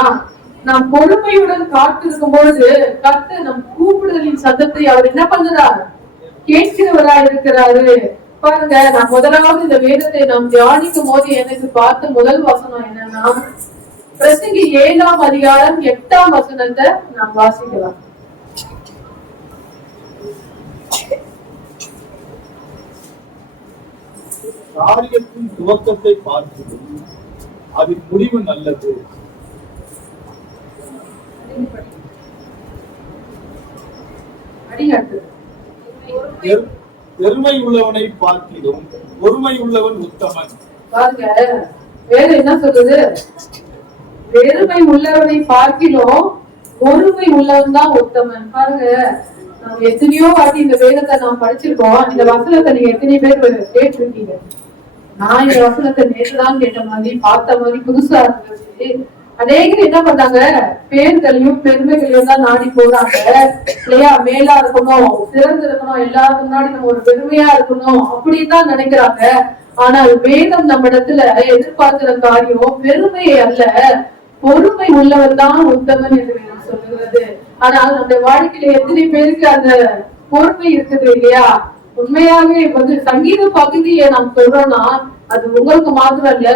நாம் பொறுமையுடன் காத்திருக்கும் பொழுது கர்த்தர் நம் கூப்பிடுதலின் சத்தத்தை அவர் என்ன பண்ணுறார், கேட்கிறவரா இருக்கிறாரு. பாருங்க, நான் முதலாவது இந்த வேதத்தை நாம் தியானிக்கும் போது எனக்கு பார்த்த முதல் வசனம் என்னன்னா, பிரசங்கி 7ஆம் அதிகாரம் 8ஆம் வசனத்தை நாம் வாசிக்கலாம். காரியத்தின் துவக்கத்தை பார்க்கிறோம், அதன் முடிவு நல்லது. பெருமை உள்ளவனை பார்க்கிறோம், பொறுமை உள்ளவன் உத்தமன். பாருங்க, வேற என்ன சொல்லுது, பெருமை உள்ளவனை பார்க்கிறோம், பொறுமை உள்ளவன் தான் உத்தமன். பாருங்க, நம்ம எத்தனையோ வாட்டி இந்த வேதத்தை நாம் படிச்சிருக்கோம். இந்த வசனத்தை நீங்க எத்தனை பேர் கேட்டிருக்கீங்க? நான் இந்த வசனத்தை நேற்றுதான் கேட்ட மாதிரி, பார்த்த மாதிரி புதுசா இருந்துச்சு. அநேகர் என்ன பண்றாங்க, பேர்களையும் பெருமைகளையும் தான் நாடி போறாங்க இல்லையா? மேலா இருக்கணும், சிறந்து இருக்கணும், எல்லாருக்கும் முன்னாடி நம்ம ஒரு பெருமையா இருக்கணும் அப்படின்னு தான் நினைக்கிறாங்க. ஆனால் வேதம் நம்ம இடத்துல எதிர்பார்க்கிற காரியம் பெருமையை அல்ல, பொறுமை உள்ளவர் தான் உத்தமன் என்று வேதம் சொல்லுகிறது. ஆனால் நம்முடைய வாழ்க்கையில எத்தனை பேருக்கு அந்த பொறுமை இருக்குது இல்லையா? உண்மையாவே சங்கீத பகுதியை நாம் சொல்றோம்னா, அது உங்களுக்கு மாத்திரம் இல்ல,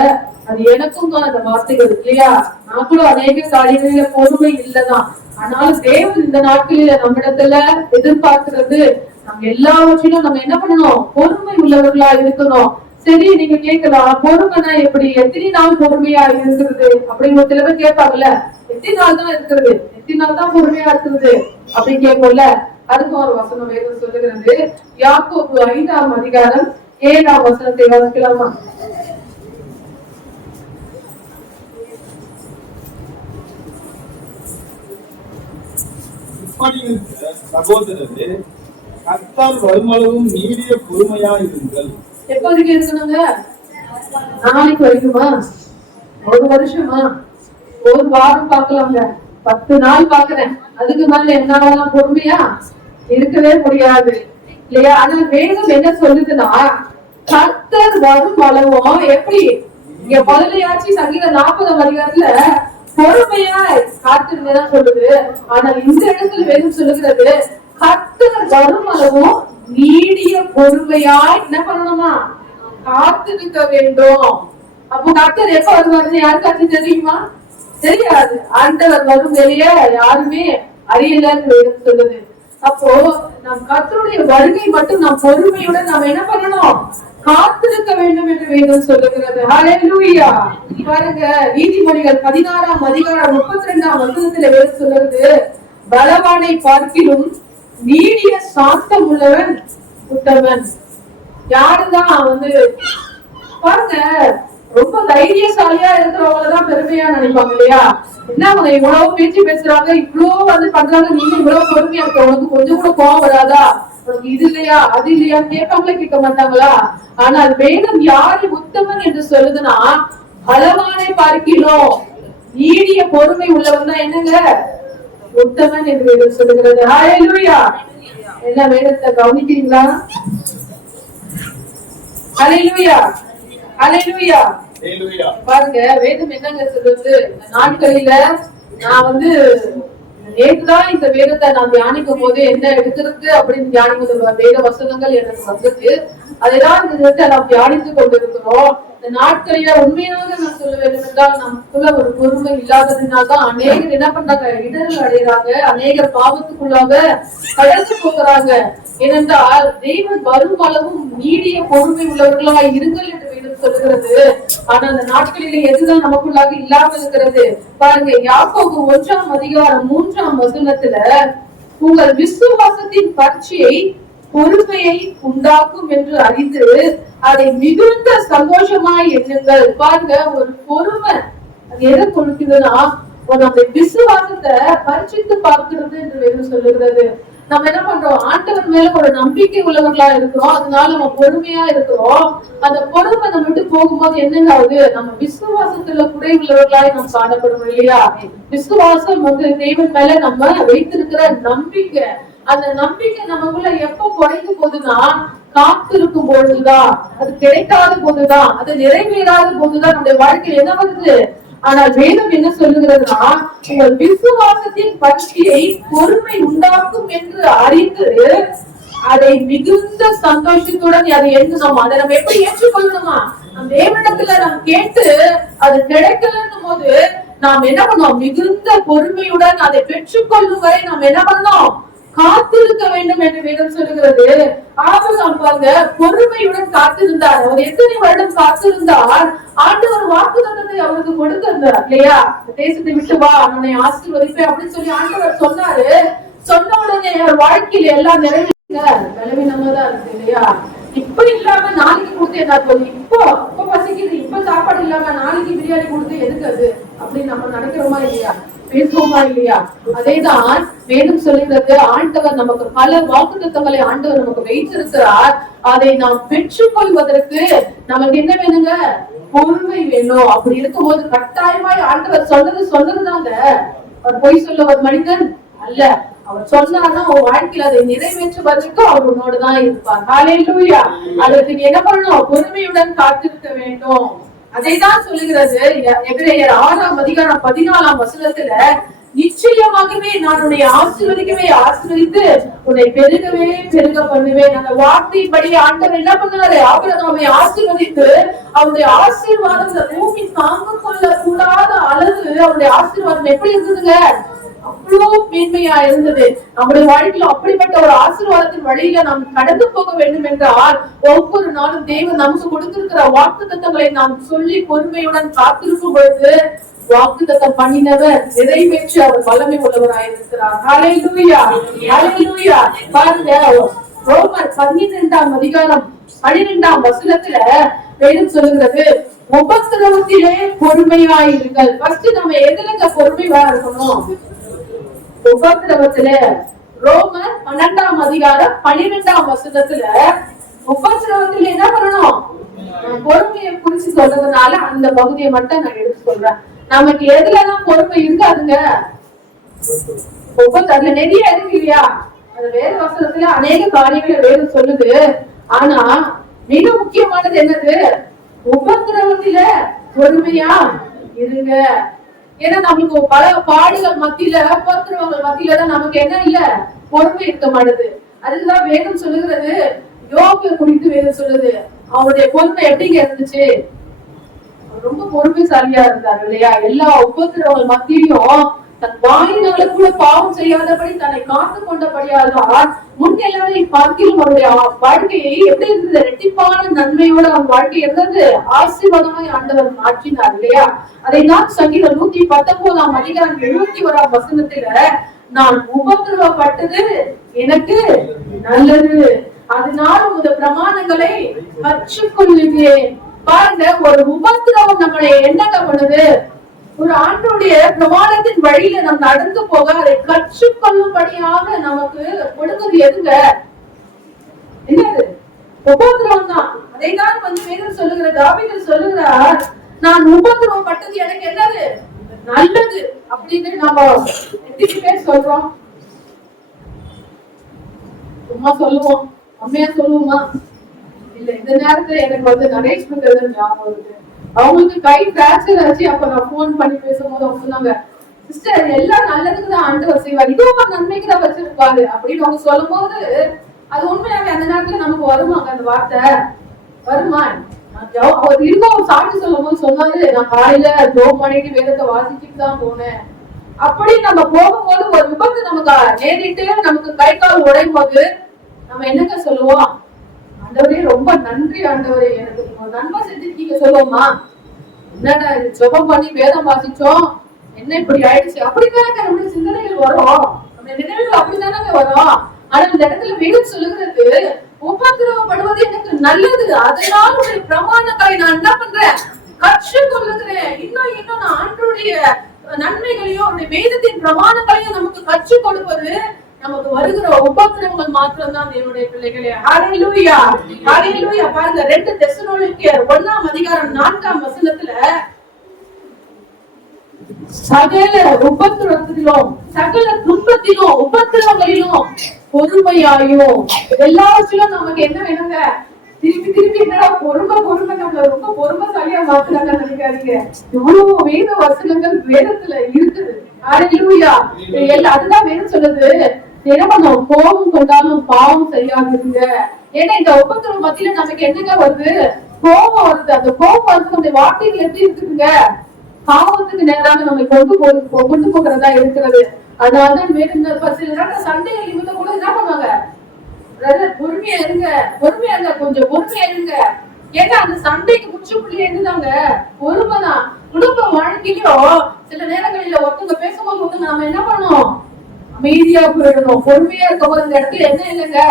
அது எனக்கும் தான் அந்த வார்த்தைகள் இல்லையா? நான் கூட அநேக காரியங்களில பொறுமை இல்லதான். ஆனாலும் தேவன் இந்த நாட்களில நம்மிடத்துல எதிர்பார்க்கிறது, நம்ம எல்லாவற்றிலும் நம்ம என்ன பண்ணணும், பொறுமை உள்ளவர்களா இருக்கணும். சரி, நீங்க கேட்கலாம், பொறுமைனா எப்படி, எத்தனை நாள் பொறுமையா இருக்கிறது அப்படின்னு சில பேர் கேட்பாங்கல்ல. எத்தனை நாள் தான் இருக்கிறது, எத்தனை நாள் தான் பொறுமையா இருக்கிறது அப்படின்னு கேட்போம்ல. அதுக்கு ஒரு வசனம் வேதம் சொல்லுகிறது. யாக்கோபு 5ஆம் அதிகாரம் 7ஆம் வசனத்தை வாசிக்கலாமா? சகோதரரே, கர்த்தர் வருமளவும் நீடிய பொறுமையாயிருங்கள். எப்போதைக்கு இருக்கணுங்க? நாளைக்கு வரைக்குமா? ஒரு வருஷமா? ஒரு வாரம் பாக்கலாங்க, 10 நாள் பாக்குறேன், அதுக்கு மேல என்னால பொறுமையா இருக்கவே முடியாது இல்லையா? ஆனா வேதம் என்ன சொல்லுதுன்னா, கர்த்தர் வரும் அளவும் எப்படி, இங்க முதலையாச்சு சங்கீதம் 40ஆம் அதிகாரத்துல பொறுமையா காத்திருந்தேதான் சொல்லுது. ஆனால் இந்த இடத்துல வேதம் சொல்லுகிறது, கர்த்தர் வரும் அளவும் நீடிய பொறுமையாய் என்ன பண்ணணுமா, காத்திருக்க வேண்டும். அப்போ கர்த்தர் எப்ப வருவாருன்னு யாருக்காச்சும் தெரியுமா? தெரியாது. ஆண்டவர் வரும் வெளியே யாருமே அறியலன்னு வேதம் சொல்லுது. அப்போ நம் கர்த்தருடைய வருகை மட்டும் நாம் பொறுமையுடன் நாம என்ன பண்ணணும், காத்திருக்க வேண்டும் என்று வேதம் சொல்லுகிறது. ஹல்லேலூயா. பாருங்க, நீதிமொழிகள் 16ஆம் அதிகாரம் 32ஆம் வசனத்துல வேதம் சொல்லுகிறது, பலவானை பார்க்கிலும் நீடிய சாந்தம் உள்ளவன் உத்தமன். யாருதான் பாருங்க, ரொம்ப தைரியசாலியா இருக்கிறவங்கதான் பெருமையா நினைப்பாங்க இல்லையா? என்ன அவங்க இவ்வளவு பேச்சு பேசுறாங்க, இவ்வளவு பண்றாங்க, நீங்க இவ்வளவு பொறுமையா இருக்க, உனக்கு கொஞ்சம் கூட கோவம் வராதா, உனக்கு இது இல்லையா அது இல்லையா கேட்பாங்களே, கேட்க மாட்டாங்களா? ஆனால் வேதம் யாரை உத்தமன் என்று சொல்லுதுன்னா, பலவானை பார்க்கிறோம் நீடிய பொறுமை உள்ளவன் தான் என்னங்க உத்தமன் என்று வேதம் சொல்லுகிறது. ஹல்லேலூயா. என்ன வேதத்தை கவனிக்கிறீங்களா? ஹல்லேலூயா, ஹல்லேலூயா. பாருங்க, வேதம் என்னங்க சொல்லுது? இந்த நாட்களில நான் நேற்றுதான் இந்த வேதத்தை நான் தியானிக்கும் போது என்ன எடுக்கிறது அப்படின்னு தியானிக்கும் வேத வசனங்கள் எனக்கு வந்தது. அதைதான் இந்த விதத்தை நாம் தியானித்துக் கொண்டிருக்கிறோம். இந்த நாட்களில உண்மையாக நான் சொல்ல வேண்டும் என்றால், நமக்குள்ள ஒரு பொறுமை இல்லாததுனால்தான் அநேகர் என்ன பண்றாங்க, இடர்கள் அடைகிறாங்க, அநேகர் பாவத்துக்குள்ளாக கடந்து போகிறாங்க. ஏனென்றால் தெய்வம் வரும் அளவும் நீடிய பொறுமை உள்ளவர்களாய் இருங்கள் என்று வேதம் சொல்லுகிறது. ஆனா அந்த நாட்களில எதுதான் நமக்குள்ளாக இல்லாமல் இருக்கிறது? பாருங்க, யாக்கோபு 1ஆம் அதிகாரம் 3ஆம் வசனத்துல, உங்கள் விசுவாசத்தின் பரீட்சையை பொறுமையை உண்டாக்கும் என்று அறிந்து அதை மிகுந்த சந்தோஷமாய் எண்ணுங்கள். பாருங்க, ஒரு பொறுமை அது எதை கொடுக்குதுன்னா, நம்ம விசுவாசத்தை பரிசித்து பார்க்கிறது என்று வேதம் சொல்லுகிறது. நம்ம என்ன பண்றோம், ஆண்டவர் மேல ஒரு நம்பிக்கை உள்ளவர்களா இருக்கிறோம், அதனால நம்ம பொறுமையா இருக்கிறோம். அந்த பொறுமை நம்ம விட்டு போகும்போது என்னங்க ஆகுது, நம்ம விசுவாசத்துல குறை உள்ளவர்களாய் நம்ம காணப்படும் இல்லையா? விசுவாசம் தேவன் மேல நம்ம வைத்திருக்கிற நம்பிக்கை, அந்த நம்பிக்கை நமக்குள்ள எப்ப குறைந்து போகுதுன்னா, காத்திருக்கும் பொழுதுதான், அது கிடைக்காத போதுதான், அது நிறைவேறாத போதுதான் நம்முடைய வாழ்க்கையில் என்ன வருது. ஆனால் வேதம் என்ன சொல்லுகிறதுனா, உங்கள் விசுவாசத்தின் பரீட்சையை பொறுமை உண்டாக்கும் என்று அறிந்து அதை மிகுந்த சந்தோஷத்துடன் அதை நம்ம எப்படி ஏற்றுக்கொள்ளணுமா? நம் தேவனிடத்துல நாம் கேட்டு அது கிடைக்கலன்னும் போது நாம் என்ன பண்ணோம், மிகுந்த பொறுமையுடன் அதை பெற்றுக்கொள்ளும் வரை நாம் என்ன பண்ணோம், காத்திருக்க வேண்டும் என்று வேதம் சொல்லுகிறது. ஆபிரகாம் பாருங்க, பொறுமையுடன் காத்திருந்தார். அவர் எத்தனை வருடம் காத்திருந்தார்? ஆண்டவர் வாக்குத்தத்தத்தை அவருக்கு கொடுத்திருந்தார் இல்லையா? தேசத்தை விட்டு வா, உன்னை ஆசீர்வதிப்பேன் அப்படின்னு சொல்லி ஆண்டவர் சொன்னாரு. சொன்ன உடனே வாழ்க்கையில எல்லாம் நிறைவேறுங்க, பலவீனமாதான் இருக்கு இல்லையா? இப்ப இல்லாம நாளைக்கு கொடுத்து என்ன சொல்லி, இப்போ பசிக்குது, இப்ப சாப்பாடு இல்லாம நாளைக்கு பிரியாணி கொடுத்து எதுக்கு அது அப்படின்னு நம்ம நினைக்கிறோமா இல்லையா? பேசுவோமா இல்லையா? அதேதான் வேதம் சொல்லுகிறது. ஆண்டவர் நமக்கு பல வாக்குத்தத்தங்களை ஆண்டவர் நமக்கு வைத்திருக்கிறார். அதை நாம் பெற்றுக்கொள்வதற்கு நமக்கு என்ன வேணுங்க, பொறுமை வேணும். அப்படி இருக்கும்போது கட்டாயமாய் ஆண்டவர் சொன்னதுதாங்க. அவர் பொய் சொல்ல ஒரு மனிதன் அல்ல. அவர் சொன்னார்னா உன் வாழ்க்கையில அதை நிறைவேற்றுவதற்கு அவர் உன்னோடுதான் இருப்பார். ஹல்லேலூயா. அதற்கு நீ என்ன பண்ணணும், பொறுமையுடன் காத்திருக்க வேண்டும். அதைதான் சொல்லுகிறது எபிரேயர் 6ஆம் அதிகாரம் 14ஆம் வசனத்துல, நிச்சயமாகவே நான் உன்னை ஆசீர்வதித்து உன்னை பெருகவே பெருக பண்ணுவேன். அந்த வார்த்தைப்படி ஆண்டவர் என்ன பண்ணாரு, ஆபிரகாமை ஆசீர்வதித்து அவருடைய ஆசீர்வாதம் இந்த பூமி தாங்க கொள்ள கூடாத அளவு அவருடைய ஆசீர்வாதம் எப்படி இருந்ததுங்க, அவ்வளவு மேன்மையா இருந்தது. நம்முடைய வாழ்க்கையில அப்படிப்பட்ட ஒரு ஆசீர்வாதத்தின் வழியில நாம் கடந்து போக வேண்டும் என்றால், ஒவ்வொரு நாளும் தேவன் நமக்கு கொடுத்திருக்கிற வாக்குத்தத்தங்களை நாம் சொல்லி பொறுமையுடன் காத்திருக்கும் பொழுது வாக்குத்தத்தம் பண்ணினவர் நிறைவேற்றி அவர் வல்லமை உள்ளவராயிருக்கிறார். ஹல்லேலூயா, ஹல்லேலூயா. பாருங்க, ரோமர் 12ஆம் அதிகாரம் 12ஆம் வசனத்துல வேதம் சொல்லுகிறது, உபத்திரவத்திலே பொறுமையாயிருங்கள். ஃபர்ஸ்ட் நம்ம எதுலங்க பொறுமையா இருக்கணும், உபத்திரவத்துல. ரோமர் 12ஆம் அதிகாரம் 12ஆம் வசனத்துல உபத்திரவத்துல என்ன பண்ணணும், பொறுமையை குறிச்சு சொல்றதுனால அந்த பகுதியை மட்டும் நான் எடுத்து சொல்றேன். நமக்கு எதுலதான் பொறுமை இருக்காதுங்க, அதுல நிறைய இருக்கு இல்லையா? அந்த வேத வசனத்துல அநேக காரியங்களை வேதம் சொல்லுது. ஆனா மிக முக்கியமானது என்னது, உபத்திரவத்தில பொறுமையா இருங்க. ஏன்னா நமக்கு பல பாடுகள் மத்தியில, உபத்திரவங்கள் மத்தியில தான் நமக்கு என்ன இல்ல, பொறுமை இருக்க மாட்டேது. அதுதான் வேதம் சொல்லுகிறது. யோபு குறித்து வேதம் சொல்லுது, அவருடைய பொறுமை எப்படிங்க இருந்துச்சு, ரொம்ப பொறுமைசாலியா இருந்தாரு இல்லையா? எல்லா உபத்திரவங்கள் மத்தியிலும் தன் வாயினால கூட பாவம் செய்யாதபடி தன்னை காத்து கொண்டபடியால் முன்னெல்லாமே பார்க்கிலும் அவருடைய வாழ்க்கையை எப்படி இருந்தது? இரட்டிப்பான நன்மையோட அவன் வாழ்க்கை இருந்தது. ஆசீர்வாதமாய் ஆண்டவர் மாற்றினார் இல்லையா? அதை நான் சங்கீதம் 119 அதிகாரம் 71 வசனத்துல, நான் உபத்திரவப்பட்டது எனக்கு நல்லது, அதனால் உமது பிரமாணங்களை கற்றுக்கொள்ளுகிறேன். பாருங்க, ஒரு உபத்திரவம் நம்மளை என்னங்க பண்ணுது? ஒரு ஆண்டுடைய பிரமாணத்தின் வழியில நம்ம நடந்து போக அதை கற்றுக்கொள்ளும்படியாக நமக்கு கொடுத்தது எதுங்க? என்னது? உபத்திரவம் தான். அதை தான் வேதம் சொல்லுகிற, தாவீது சொல்லுகிறார், நான் உபத்திரவப்பட்டது எனக்கு என்னது? நல்லது அப்படின்னு நம்ம எத்தனை பேர் சொல்றோம்? சும்மா சொல்லுவோம், அம்மையா சொல்லுவோமா? இல்ல, இந்த நேரத்துல எனக்கு நரேஷ் பண்றது ஞாபகம் வருது. அவங்களுக்கு கை பிராக்சர் ஆச்சு. அப்ப நான் போன் பண்ணி பேசும்போது அவங்க சொன்னாங்க, சிஸ்டர் எல்லாம் நல்லதுக்குதான் ஆண்டவர் செய்வார், இதோ ஒரு நன்மைக்கு தான் வச்சிருப்பாரு அப்படின்னு அவங்க சொல்லும் போது அது உண்மையாவே அந்த நேரத்துல நமக்கு வருவாங்க அந்த வார்த்தை வருமா? அவர் இருந்தும் சாட்சி சொல்லும் போது சொன்னாரு, நான் காலையில 9 மணிக்கு வேதத்தை வாசிச்சுட்டு தான் போனேன். அப்படி நம்ம போகும்போது ஒரு விபத்து நமக்கு நேரிட்டு நமக்கு கை கால் உடையும் போது நம்ம என்னங்க சொல்லுவோம்? ஆண்டவரே ரொம்ப நன்றி ஆண்டவரே, எனக்கு நன்மை செஞ்சிருக்கீங்க சொல்லுவோமா? என்னடா இது, ஜெபம் பண்ணி வேதம் வாசிச்சோம், என்ன இப்படி ஆயிடுச்சு? அப்படித்தானே நம்மளுடைய சிந்தனைகள் வரும், நம்ம நினைவுகள் அப்படித்தானே வரும். ஆனா இந்த இடத்துல வேதம் சொல்லுகிறது, உபத்திரவப்படுவது எனக்கு நல்லது, அதனால் உடைய பிரமாணங்களை நான் என்ன பண்றேன்? கற்றுக்கொள்ளுகிறேன். இன்னும் நான் ஆண்டவருடைய நன்மைகளையும் அவருடைய வேதத்தின் பிரமாணங்களையும் நமக்கு கற்றுக் கொடுப்பது நமக்கு வருகிற உபத்திரவங்கள் மாத்திரம் தான் என்னுடைய பிள்ளைகளே. ஹல்லேலூயா, ஹல்லேலூயா. பாருங்க, 2 தெசலோனிக்கேயர் 1 அதிகாரம் 4 வசனத்துல, சகல உபத்திரவத்திலும் சகல துன்பத்திலும் உபத்திரவங்களிலும் பொறுமையாயும், எல்லாவற்றிலும் நமக்கு என்ன வேணுங்க? திருப்பி என்னடா பொறுமை நம்மள ரொம்ப பொறுமைசாலியா மாத்துறாங்க நினைக்காதீங்க. எவ்வளவு வேத வசனங்கள் வேதத்துல இருக்குது. ஹல்லேலூயா. அதுதான் வேதம் சொல்லுது, நம்ம கோபம் கொண்டாலும் பாவம் செய்யாதுங்க. ஏன்னா இந்த உபத்திரவ மத்தியில நமக்கு என்னங்க வருது? கோபம் வருது. அந்த கோபம் வந்து நம்முடைய வார்த்தைகள் எப்படி இருக்குதுங்க? பாவத்துக்கு நேராக நம்ம கொண்டு போகிறதா இருக்கிறது. அதனாலதான் வேறு சில சண்டைகள் இவங்க கூட என்ன பண்ணுவாங்க? பொறுமையா இருங்க, கொஞ்சம் பொறுமையா இருங்க. ஏன்னா அந்த சண்டைக்கு முற்றுப்புள்ளி என்னதாங்க? பொறுமைதான். குடும்ப வாழ்க்கையிலும் சில நேரங்களில ஒருத்தவங்க பேசும்போது ஒருத்தவங்க நம்ம என்ன பண்ணணும்? அமைதியா போயிடணும். பொறுமையா இருக்கும்போது அந்த இடத்துல என்ன இல்லைங்க?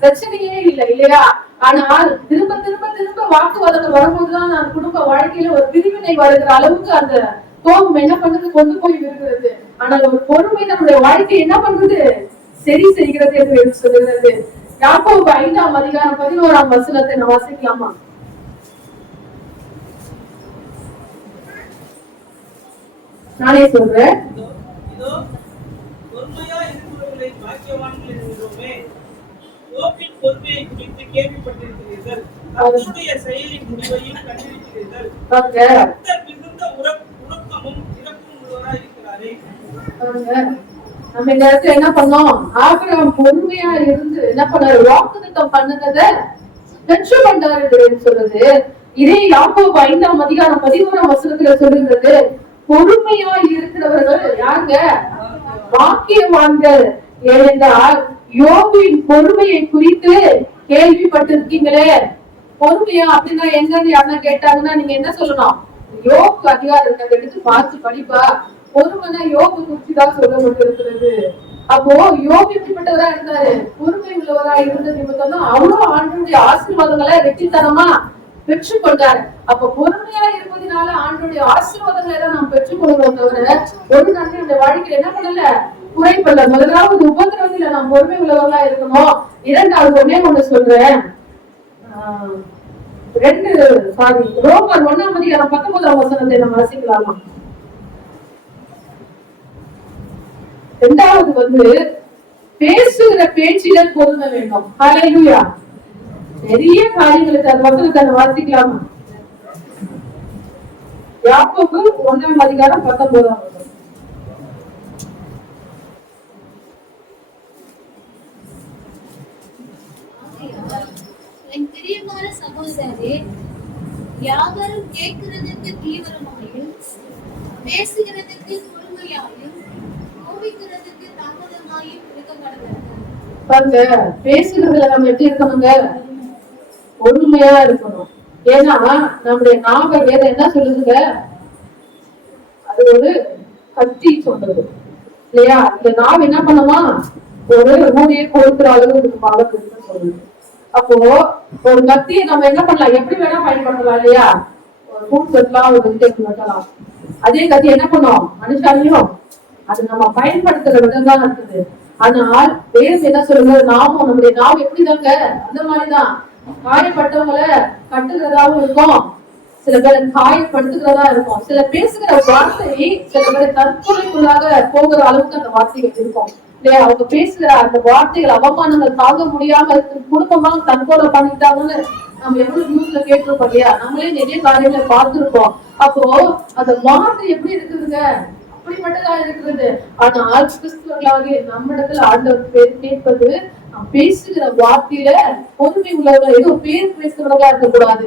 பிரச்சனையே இல்லை இல்லையா? ஆனால் திரும்ப வாக்குவாதங்கள் வரும்போதுதான் அந்த குடும்ப வாழ்க்கையில ஒரு பிரிவினை வருகிற அளவுக்கு அந்த கோபம் என்ன பண்றது? கொண்டு போய் இருக்கிறது. ஆனால் ஒரு பொறுமை நம்முடைய வாழ்க்கை என்ன பண்றது? சரி செய்கிறது என்று சொல்லுகிறது. யாக்கோபு 5 அதிகாரம் 11 வசனத்தை நான் வாசிக்கலாமா? நானே சொல்றேன். நம்ம இந்த இடத்துல என்ன பண்ணோம்? ஆபிரகாம் பொறுமையா இருந்து என்ன பண்ணாரு? வாக்குத்தத்தம் பண்ணதை பெற்று கொண்டாரு என்று சொல்லுது. இதே யாக்கோபு 5 அதிகாரம் 11 வசனத்துல சொல்லுகிறது, பொறுமையா இருக்கிறவர்கள் யாருங்க? வாக்கியவான்கள். ஏனென்றால் யோபின் பொறுமையை குறித்து கேள்விப்பட்டிருக்கீங்களே. பொறுமையா அப்படின்னா என்னன்னு யாருன்னா கேட்டாங்கன்னா நீங்க என்ன சொல்லணும்? யோபு அதிகாரத்தை எடுத்து பார்த்து படிப்பா. பொறுமைனா யோபு குறிச்சுதான் சொல்லப்பட்டிருக்கிறது. அப்போ யோபு எப்படிப்பட்டவரா இருந்தாரு? பொறுமை உள்ளவரா இருந்த நிமித்தம் தான் அவ்வளவு ஆண்டவருடைய ஆசீர்வாதங்களை வெற்றித்தனமா பெற்றுக் கொண்டாரு. அப்ப பொறுமையா இருப்பதனால ஆண்டவருடைய ஆசீர்வாதங்களை தான் நாம் பெற்றுக் கொள்கிறோம் தவிர ஒரு நன்மை இந்த வாழ்க்கையில என்ன பண்ணல? குறைப்பல்ல. முதலாவது உபத்திரவத்துல நாம் பொறுமை உள்ளவர்களா இருக்கணும். இரண்டாவது ஒண்ணு சொல்றேன். ரோமர் 1 அதிகாரம் 19 வசனத்தை நம்ம வாசிக்கலாமா? இரண்டாவது பேசுகிற பேச்சில பொறுமை வேண்டும். ஹல்லேலூயா. பெரிய காரியங்களுக்கு அந்த வசனத்தை வாசிக்கலாமா? யாக்கோபு 1 அதிகாரம் 19 வசனம். என் பிரியமான சகோதரரே, யாவரும் கேட்கிறதுக்கு தீவிரமாயும் பேசுகிறதுக்கு பொறுமையாயும் கோபிக்கிறதுக்கு தாமதமாயும் இருக்க கடவுள். பாருங்க, பேசுறதுல நம்ம எப்படி இருக்கணுங்க? பொறுமையா இருக்கணும். ஏன்னா நம்முடைய நாவ வேற என்ன சொல்லுதுங்க? அது ஒரு கத்தி சொல்றது இல்லையா? இந்த நாவ் என்ன பண்ணுமா? ஒரு ஊழியை கொடுக்கிற அளவு இதுக்கு பவர் இருக்குன்னு சொல்லுது. அப்போ ஒரு கத்தியை நம்ம என்ன பண்ணலாம்? எப்படி வேணா பயன்படுத்தலாம் இல்லையா? ஒரு பூட் வெட்டலாம், ஒரு வெஜிடபிள் வெட்டலாம். அதே கத்தி என்ன பண்ணும்? மனுஷாலையும் அது நம்ம பயன்படுத்துற விதம் தான் இருக்குது. ஆனால் வேறு என்ன சொல்லுங்க? நாமும் நம்முடைய நாவ் எப்படிதாங்க? அந்த மாதிரிதான் காயப்பட்டவங்களை கட்டுகிறதாவும் இருக்கும், சில பேர் காயப்படுத்துகிறதா இருக்கும். சில பேசுகிற வார்த்தை சில பேர் தற்கொலைக்குள்ளாக போகிற அளவுக்கு அந்த வார்த்தைகள் இருக்கும் இல்லையா? அவங்க பேசுகிற அந்த வார்த்தைகள் அவமானங்கள் தாங்க முடியாம குடும்பமா தற்கொலை பண்ணிட்டாங்கன்னு நம்ம எவ்வளவு நியூஸ்ல கேட்டிருப்போம் இல்லையா? நம்மளே நிறைய காரியங்களை பார்த்திருப்போம். அப்போ அந்த வார்த்தை எப்படி இருக்குதுங்க? அப்படிப்பட்டதா இருக்கிறது. ஆனால் கிறிஸ்துவர்களாகிய நம்மிடத்துல ஆண்டவர் கேட்பது, பேசுகிற வார்த்தையில பொறுமை உள்ளவர்கள், ஏதோ பேர் பேசுறவர்களா இருக்கக்கூடாது.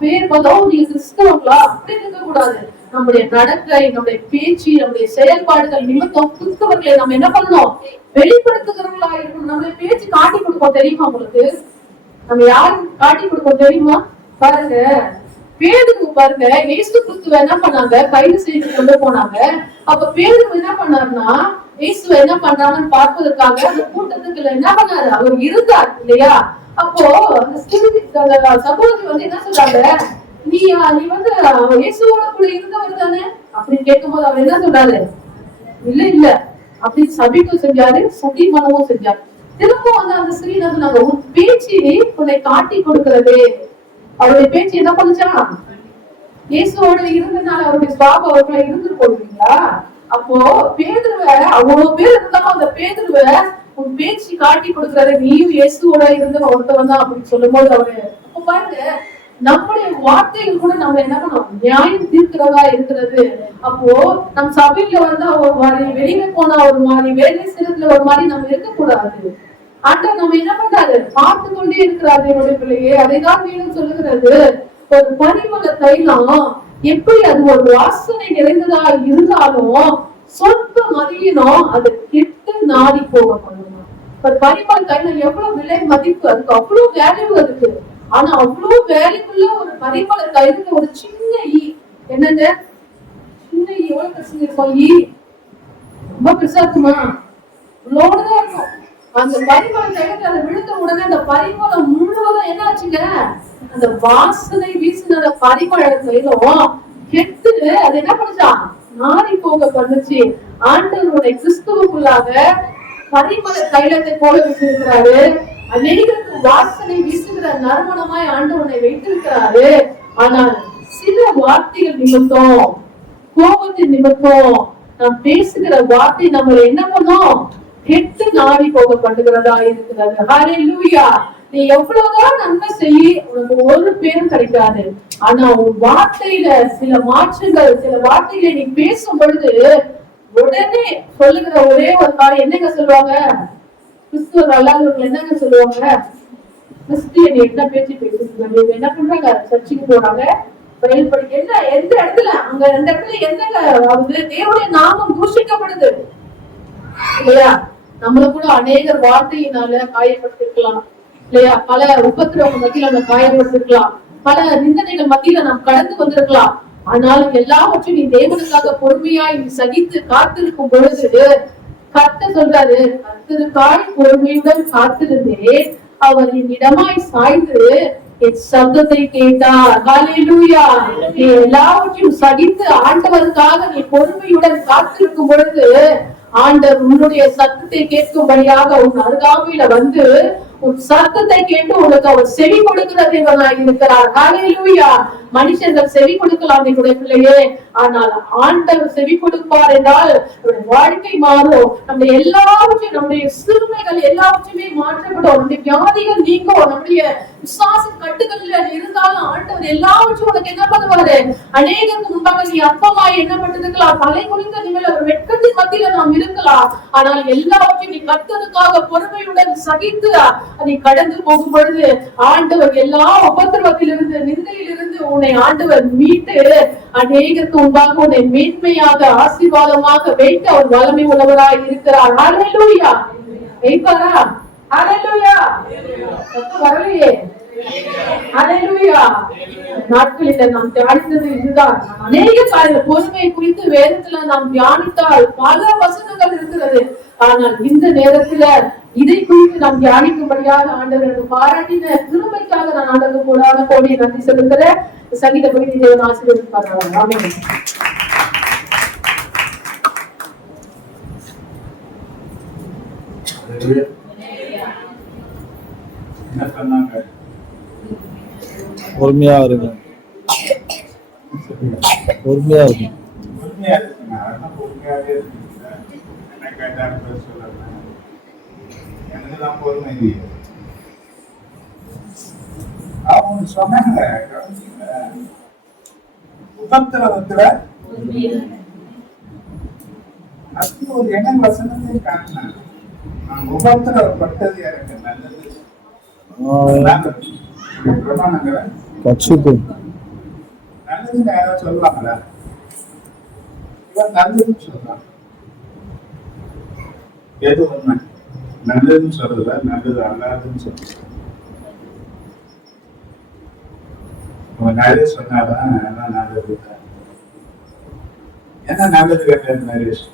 பேர் பார்த்தோம் நீங்க கிறிஸ்தவங்களா அப்படி இருக்க கூடாது. நம்முடைய நடக்கை, நம்முடைய பேச்சு, நம்முடைய செயல்பாடுகள் நிமித்தம் கிறிஸ்தவர்களை நம்ம என்ன பண்ணணும்? வெளிப்படுத்துகிறவர்களா இருக்கணும். நம்மளுடைய பேச்சு காட்டி கொடுப்போம் தெரியுமா உங்களுக்கு? நம்ம யாரும் காட்டி கொடுப்போம் தெரியுமா? பாருங்க, பேதுரு பாருங்க, இயேசு கிறிஸ்துவ என்ன பண்ணாங்க? கைது செய்து கொண்டு போனாங்க. அப்ப பேதுரு என்ன பண்ணாருன்னா, இயேசுவ என்ன பண்றாங்கன்னு பார்ப்பதற்காக அந்த கூட்டத்துக்குள்ள என்ன பண்ணாரு? அவர் இருந்தார் இல்லையா? அப்போ அந்த சகோதரி வந்து என்ன சொல்றாங்க? நீ வந்து இயேசுவோட கூட இருந்தவர் தானே அப்படின்னு கேட்கும் போது அவர் என்ன சொல்றாரு? இல்ல இல்ல அப்படின்னு சபிக்கும் செஞ்சாரு, சத்தியமானவும் செஞ்சாரு. திரும்ப வந்து அந்த ஸ்திரீ என்ன சொன்னாங்க? உன் பேச்சு உன்னை காட்டி கொடுக்கிறதே. அவருடைய பேச்சு என்ன பண்ணுச்சா? இயேசுவோட இருந்ததுனால அவருடைய சுவாபம் அவர்களை இருந்து போடுவீங்களா? அப்போ பேதுருவ அவ்வளவு பேர் இருந்தாலும் அந்த பேதுருவ உன் பேச்சு காட்டி கொடுக்கிறாரு, நீயும் இயேசுவோட இருந்த ஒருத்தவன் தான் அப்படின்னு சொல்லும் போது அவரு அப்ப பாருங்க, நம்முடைய வார்த்தைகள் கூட நம்ம என்ன பண்ணோம்? நியாயம் தீர்க்கிறதா இருக்கிறது. அப்போ நம் சபையில வந்து ஒரு மாதிரி, வெளியில போனா ஒரு மாதிரி, வேலை சிறத்துல ஒரு மாதிரி நம்ம இருக்கக்கூடாது. ஆண்டவர் நம்ம என்ன பண்றாரு? பார்த்து கொண்டே இருக்கிறாரு என்னுடைய பிள்ளையே. அதைதான் மீண்டும் சொல்லுகிறது. ஒரு பரிமள தைலம் எப்படி அது ஒரு வாசனை நிறைந்ததா இருந்தாலும் சொற்ப மதியினம் அது கெட்டு நாடி போக பண்ணணும். ஒரு பரிமள தைலம் எவ்வளவு விலை மதிப்பு, அதுக்கு அவ்வளவு வேல்யூ இருக்கு. ஆனா அவ்வளவு வேல்யூக்குள்ள ஒரு பரிமள தைலத்துல ஒரு சின்ன ஈ, என்னங்க சின்ன ஈ எவ்வளவு பெருசு இருக்கும்? ஈ ரொம்ப பெருசா இருக்குமா? இவ்வளவுதான் இருக்கும். அந்த பரிமள தைலத்துல அதை விழுந்த உடனே அந்த பரிமளம் முழுவதும் என்ன ஆச்சுங்க? அந்த வாசனை வீசின அந்த பரிமள தைலம் கெட்டு அது என்ன பண்ணுச்சா? நாரி போக பண்ணுச்சு. ஆண்டவருடைய கிறிஸ்துவுக்குள்ளாக பரிமள தைலத்தை போல வச்சிருக்கிறாரு. அநேகருக்கு வாசனை வீசுகிற நறுமணமாய் ஆண்டவனை வைத்திருக்கிறாரு. ஆனால் சில வார்த்தைகள் நிமித்தம், கோபத்தின் நிமித்தம் நாம் பேசுகிற வார்த்தை நம்மளை என்ன பண்ணும்? கெட்டு நாடி போக பண்ணுகிறதா இருக்கிறது. ஹல்லேலூயா. நீ எவ்வளவுதான் நன்மை செய்ய உனக்கு ஒரு பேரும் கிடைக்காது. ஆனா உன் வார்த்தையில சில மாற்றங்கள், சில வார்த்தைகளை நீ பேசும் பொழுது உடனே சொல்லுகிற ஒரே ஒரு காரியம் என்னங்க சொல்லுவாங்க? கிறிஸ்துவர் அல்லாதவர்கள் என்னங்க சொல்லுவாங்க? கிறிஸ்டியன் என்ன பேச்சு பேசுறாங்க? என்ன பண்றாங்க? சர்ச்சுக்கு போறாங்க, பைபிள் படிக்க. என்ன எந்த இடத்துல? அங்க அந்த இடத்துல என்னங்க ஆகுது? தேவனுடைய நாமம் தூஷிக்கப்படுது இல்லையா? நம்மள கூட அநேகர் வார்த்தையினால காயப்பட்டிருக்கலாம் இல்லையா? பல உபத்திரவங்க மத்தியில நம்ம காயப்பட்டிருக்கலாம், பல நிந்தனைகள் மத்தியில நாம் கடந்து வந்திருக்கலாம். ஆனாலும் எல்லாவற்றையும் நீ தேவனுக்காக பொறுமையாய் சகித்து காத்திருக்கும் பொழுது கர்த்தர் சொல்றாரு, கர்த்தருக்காய் பொறுமையுடன் காத்திருந்தேன், அவர் என் இடமாய் சாய்ந்து என் சத்தத்தை கேட்டார். ஹல்லேலூயா. நீ எல்லாவற்றையும் சகித்து ஆண்டவருக்காக நீ பொறுமையுடன் காத்திருக்கும் பொழுது ஆண்டவர் உன்னுடைய சத்தத்தை கேட்கும்படியாக உன் அருகாமையில வந்து உன் சத்தத்தை கேட்டு உனக்கு அவர் செவி கொடுக்கிற தேவனாய் இருக்கிறார். ஹல்லேலூயா. மனுஷர்கள் செவி கொடுக்கலாம் என்னுடைய பிள்ளையே, ஆனால் ஆண்டவர் செவி கொடுப்பார் என்றால் வாழ்க்கை மாறும். நம்ம எல்லாவற்றையும், நம்முடைய சிறுமைகள் எல்லாவற்றையுமே மாற்றப்படும், நம்முடைய வியாதிகள் நீங்கும், நம்முடைய விசுவாச கட்டுகள் இருந்தாலும் ஆண்டவர் எல்லாவற்றையும் உனக்கு என்ன பண்ணுவாரு? அநேகருக்கு முன்பாக நீ அற்பமாய் என்ன பண்ணிருக்கலாம், தலை குனிந்த நிலையில ஒரு வெட்கத்தின் மத்தியில நாம் இருக்கலாம். ஆனால் எல்லாவற்றையும் நீ கர்த்தருக்காக பொறுமையுடன் சகித்து நீ கடந்து போகும் பொழுது ஆண்டவர் எல்லா உபத்திரவத்திலிருந்து நிந்தையிலிருந்து உன்னை ஆண்டவர் மீட்டு அநேகருக்கு முன்பாக உன்னை மேன்மையாக ஆசீர்வாதமாக வைத்து அவர் வல்லமை உள்ளவராய் இருக்கிறார். ஹல்லேலூயா. வைப்பாரா? ஹல்லேலூயா. சத்தம் வரலையே. ஹல்லேலூயா. நாட்களில் நாம் தியானித்தது இதுதான். அநேக காரியங்கள் பொறுமை குறித்து வேதத்துல நாம் தியானித்தால் பல வசனங்கள் இருக்கிறது. ஆனால் இந்த நேரத்துல இதை குறித்து நாம் தியானிக்கும்படியாக ஆண்டவருக்கு பாராட்டின திருமைக்காக நான் ஆண்டவருக்கு கூடாத கோடி நன்றி செலுத்துறேன். சங்கீத பகுதி தேவன் ஆசீர்வதிப்பார்கள். ஆமென். என்ன சொன்னாங்க? பொறுமையா இருங்க, பொறுமையா இருங்க. பொறுமையா இருக்குங்க. அதெல்லாம் பொறுமையாவே இருக்குங்க. என்ன கேட்டாலும் சொல்லலாம். எனக்கு தான் பொறுமை இல்லை. அவங்க சொன்னாங்க, உபத்திரவத்துல அது ஒரு இடம் வசனத்தை காட்டினாங்க. நான் உபத்திரவப்பட்டது எனக்கு நல்லது. பிரமாணங்களை நல்லதுன்னு யாராவது சொல்லுவாங்களா? இவன் நல்லதுன்னு சொல்றான். எது உண்மை? நல்லதுன்னு சொல்லல, நல்லது அல்லாதுன்னு சொல்ல. நரேஷ் சொன்னாதான் எல்லாம் நல்லது. என்ன நல்லது கேட்டாரு நரேஷ்?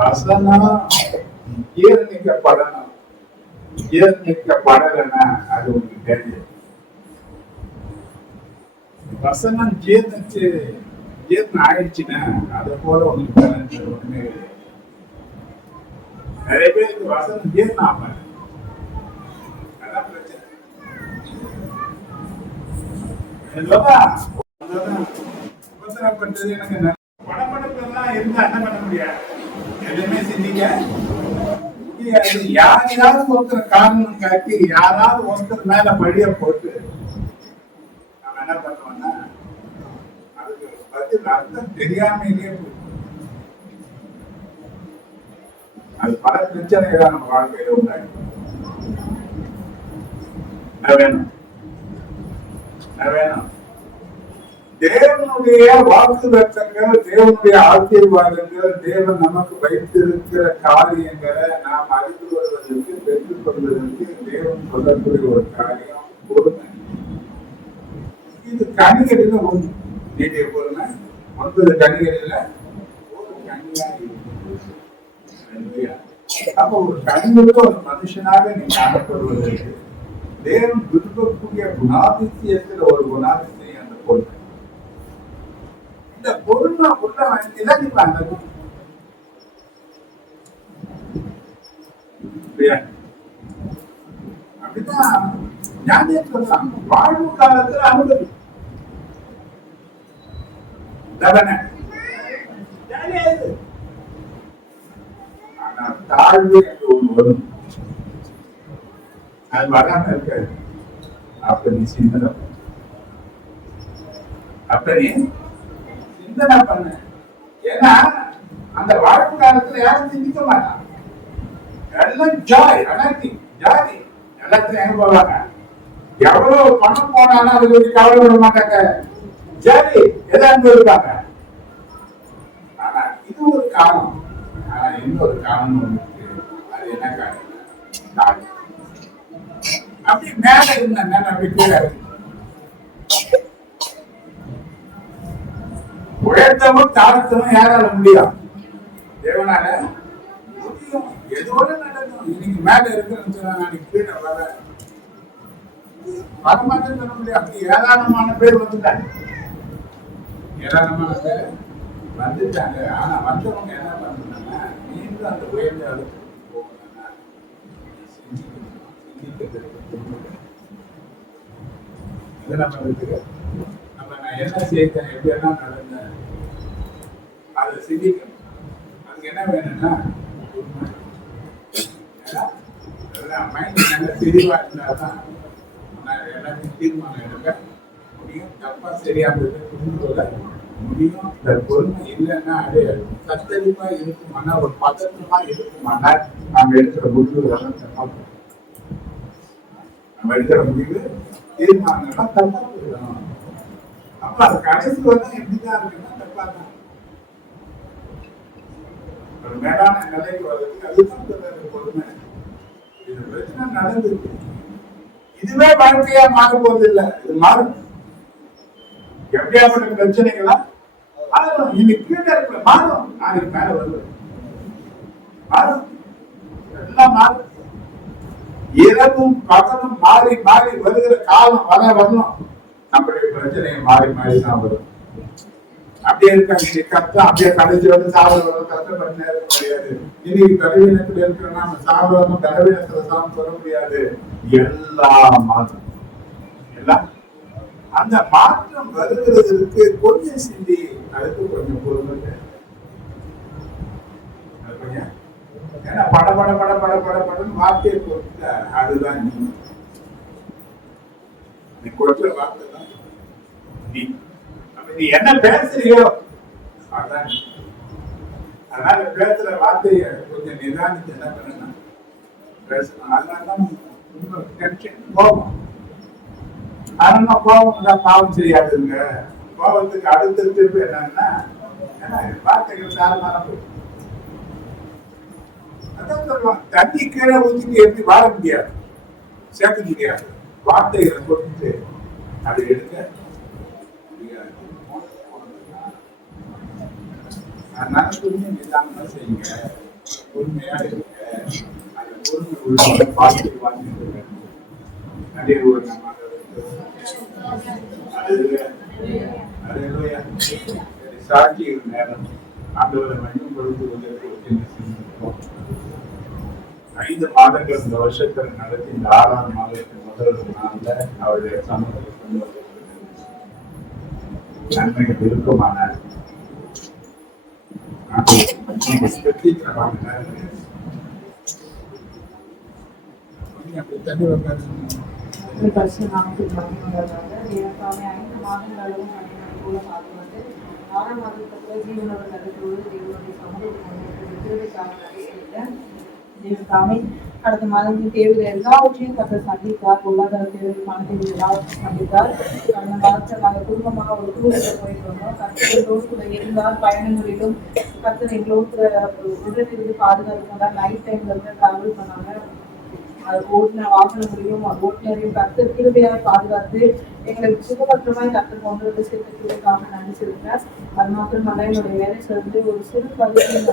வசனம் ஜீரணிக்கப்படணும். ஜீரணிக்கப்படலைன்னா அது உங்களுக்கு தெரியும். வசனம் ஜீரணம் ஆயிடுச்சுன்னா அதை போல உங்களுக்கு ஒண்ணுமே நிறைய பேருக்கு வசனம் ஜீரணம் ஆகாது. அதான் பிரச்சனை. உபத்திரப்பட்டது எனக்கு படப்படப்பெல்லாம் இருந்தா என்ன பண்ண முடியாது? எதுவுமே சிந்திக்க முடியாது. யாரையாவது ஒருத்தர் காரணம் காட்டி யாராவது ஒருத்தர் மேல பழிய போட்டு நம்ம என்ன பண்ணுவோம்னா அதுக்கு பதில் அர்த்தம் தெரியாமலேயே அது பல பிரச்சனைகள் நம்ம வாழ்க்கையில உண்டாகும். என்ன வேணும்? என்ன வேணும்? தேவனுடைய வாக்குதத்தங்கள், தேவனுடைய ஆசீர்வாதங்கள், தேவன் நமக்கு வைத்திருக்கிற காரியங்களை நாம் அறிந்து கொள்வதற்கு, பெற்றுக் கொள்வதற்கு தேவன் சொல்லக்கூடிய ஒரு காரியம் பொறுமை. இது கனிகளில் ஒன்று. நீடிய பொறுமை 9 கனிகளில் ஒரு கனியா இருக்கு. அப்ப ஒரு கனிவுள்ள ஒரு மனுஷனாக நீ காணப்படுவதற்கு தேவன் விரும்பக்கூடிய குணாதிசயத்தில் ஒரு குணாதிசயம் அந்த பொறுமை. இந்த பொறுமை உள்ள வாங்கிதான் இப்ப அந்த அப்படிதான் ஞானிய சொல்லலாம். வாழ்வு காலத்துல அனுபவி ஆனா தாழ்வு என்று ஒன்று வரும். அது வராம இருக்காது. அப்ப நீ சிந்தனை பண்ண. ஏன்னா அந்த வாழ்க்கை காலத்துல யாரும் சிந்திக்க மாட்டான். எல்லாம் ஜாய், ஜாதி எல்லாத்தையும் எங்க போவாங்க? எவ்வளவு பணம் போனாலும் அது ஒரு கவலைப்பட மாட்டாங்க. ஜாதி எதாவது இருப்பாங்க. ஆனா இது ஒரு காரணம். ஆனா இன்னொரு காரணம் ஒன்று இருக்கு. அது என்ன காரணம்? அப்படி மேல இருந்த அப்படி கீழே உயர்த்தவும் தாழ்த்தவும் யாரால முடியும்? தேவனால முடியும். எதோட நடக்கும். இன்னைக்கு மேல இருக்கிறேன்னு சொன்னா நாளைக்கு கீழே வரமாட்டேன்னு சொல்ல முடியும். அப்படி ஏராளமான பேர் வந்துட்டாங்க. ஏராளமான பேர் வந்துட்டாங்க. ஆனா வந்தவங்க என்ன பண்றாங்க? மீண்டும் அந்த உயர்ந்த அளவுக்கு போகணும்னா நம்ம நான் என்ன செய்தேன், எப்படி எல்லாம் நடந்தேன், அதை சிந்திக்கணும். அதுக்கு என்ன வேணும்னா மைண்ட் நல்ல தெளிவா இருந்தாதான் எல்லாத்தையும் தீர்மானம் எடுக்க முடியும். தப்பா சரியா புரிந்து கொள்ள முடியும். இந்த பொறுமை இல்லைன்னா அது தத்தளிப்பா இருக்குமானா ஒரு பதற்றமா இருக்குமானா நாம எடுக்கிற முடிவுகள் தப்பா நம்ம எடுக்கிற முடிவு தீர்மானங்கள்லாம் தப்பா போயிடும். அப்ப அது கடைசி வந்து எப்படிதான் இருக்குன்னா தப்பா தான். ஒரு மேலான நிலைக்கு வர்றதுக்கு அதுதான் சொல்றது பொறுமை. இது பிரச்சனை நடந்துருக்கு. இதுவே வாழ்க்கையா மாற போவது இல்லை. இது மாறும். எப்படியாப்பட்ட பிரச்சனைகளா மாறும். இன்னைக்கு கீழே இருக்கிற மாறும். நாளைக்கு மேல வருவது மாறும். எல்லாம் மாறும். இரவும் பகலும் மாறி மாறி வருகிற காலம் வரணும். நம்முடைய பிரச்சனை மாறி மாறி தான் வரும். அப்படியே இருக்காங்க கஷ்டம். அப்படியே கடைசி வந்து சாப்பிட வரும். கஷ்டப்பட்டு இருக்க முடியாது. இன்னைக்கு பலவீனத்துல இருக்கிறோம்னா நம்ம சாப்பிடணும். பலவீனத்துல சாப்பிட வர முடியாது. எல்லாம் மாறும். எல்லாம் அந்த மாற்றம் வருகிறதுக்கு கொஞ்சம் சிந்தி, அதுக்கு கொஞ்சம் பொறுமை. ஏன்னா பட பட பட பட பட படன்னு வார்த்தையை கொடுத்த அதுதான் நீ கொடுத்த வார்த்தை தான் நீ. நீ என்ன பேசுறியோ அதான். அதனால பேசுற வார்த்தைய கொஞ்சம் நிதானித்து என்ன பண்ணணும் பேசணும். அதனாலதான் டென்ஷன் கோபம். ஆனா கோபம் தான் பாவம் செய்யாதுங்க. கோபத்துக்கு அடுத்த திருப்பி என்னன்னா வார்த்தைகள் சாரமான போகும். அதான் சொல்லுவாங்க, தண்ணி கீழே ஊற்றிட்டு எப்படி வாழ முடியாது, சேர்க்க முடியாது. வார்த்தைகளை கொடுத்து அதை எடுக்க முடியாது. அதனால கொஞ்சம் நிதானமா செய்யுங்க, பொறுமையா இருக்க. அந்த பொறுமை உள்ள பார்த்து வாங்கிட்டு அதே ஒரு நம்ம சாட்சி நேரம் ஆண்டவரை மையம் கொடுத்து கொண்டிருக்க 5 மாதங்கள் இந்த வருஷத்தில் நடத்தி இந்த 6ஆம் மாதத்தின் முதல் நாள்ல அவருடைய சமூகத்தை கொண்டு நன்மைகள் இருக்குமான தண்ணி வைப்பாரு. பரிசுநாமத்துக்கு மகிமையுண்டாவதாக. தேவதாமே 5 மாதங்களும் போல பார்த்து வந்து 6ஆம் மாதத்துக்கு ஜீவனோட நடத்துவது தேவனுடைய சமூகத்துக்காக தேவதாமே கடந்த மாதத்தின் தேவைகள் எல்லாவற்றையும் கற்று சந்தித்தார். பொருளாதார தேவைகள், பண தேவைகள் எல்லாவற்றையும் சந்தித்தார். கடந்த மாதத்தில் நாங்கள் குடும்பமாக ஒரு டூருக்கு போயிட்டு வந்தோம். கர்த்தர் எங்களோடு கூட இருந்தார். பயணங்களிலும் கர்த்தர் எங்களோடு கூட உடனிருந்து பாதுகாத்து நைட் டைம்ல இருந்து டிராவல் பண்ணாங்க. அது ஓட்டுன வாகனங்களையும் ஓட்டுநரையும் கர்த்தர் கிருபையாய் பாதுகாத்து எங்களுக்கு சுகபத்திரமாய் கர்த்தர் கொண்டு வந்து சேர்த்துக்காக நன்றி செலுத்தினார். அது மாத்திரமல்ல, என்னுடைய வேலை சேர்ந்து ஒரு சிறு பகுதியும்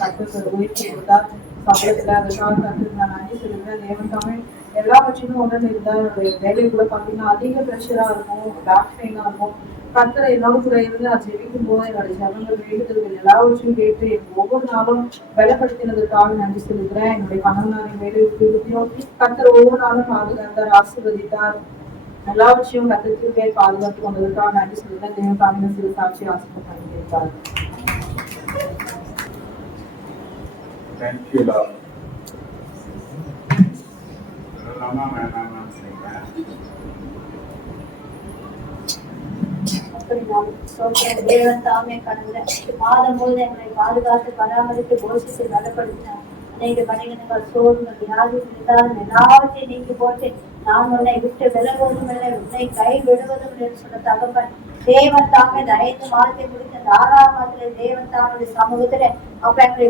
கர்த்தர் உயர்த்தி கொடுத்தார் சம்பளத்துல. அதுக்காக கர்த்தர் நான் நன்றி செலுத்தினேன். தேவன் தமிழ் எல்லாவற்றையும் உடனே இருந்தால் என்னுடைய வேலை கூட பார்த்தீங்கன்னா அதிக ப்ரெஷரா இருக்கும், பேக் பெயினா இருக்கும். கர்த்தரை என்னோட கூட இருந்து நான் ஜெபிக்கும் போது என்னுடைய ஜபங்கள் வேண்டுதல்கள் எல்லாவற்றையும் கேட்டு ஒவ்வொரு நாளும் பலப்படுத்தினதற்காக நன்றி செலுத்துறேன். என்னுடைய கணவனாரின் வேலையும் கர்த்தர் ஒவ்வொரு நாளும் பாதுகாத்தார், ஆசீர்வதித்தார். எல்லாவற்றையும் கர்த்தருக்கு பேர் பாதுகாத்து கொண்டதற்காக நன்றி செலுத்துறேன். தேவன் தாமின சிறு சாட்சி ஆசீர்வதித்தார். Thank you, Lord. தேவன் தாமே கடந்த மாதம் போது எங்களை பாதுகாத்து பராமரித்து போஷித்து பலப்படுத்தினார். அநேக பணிகள் சோர்வுகள் வியாதி இருந்தாலும் எல்லாவற்றையும் நீக்கி போட்டு நான் உன்னை விட்டு விலகுவதும் இல்லை, உன்னை கை விடுவதும் இல்லை சொன்ன தகப்பன் தேவன் தாமே இந்த 5 மாதத்தை முடித்த இந்த 6ஆம் மாதத்துல தேவன் தாமுடைய சமூகத்துல அப்ப எங்களை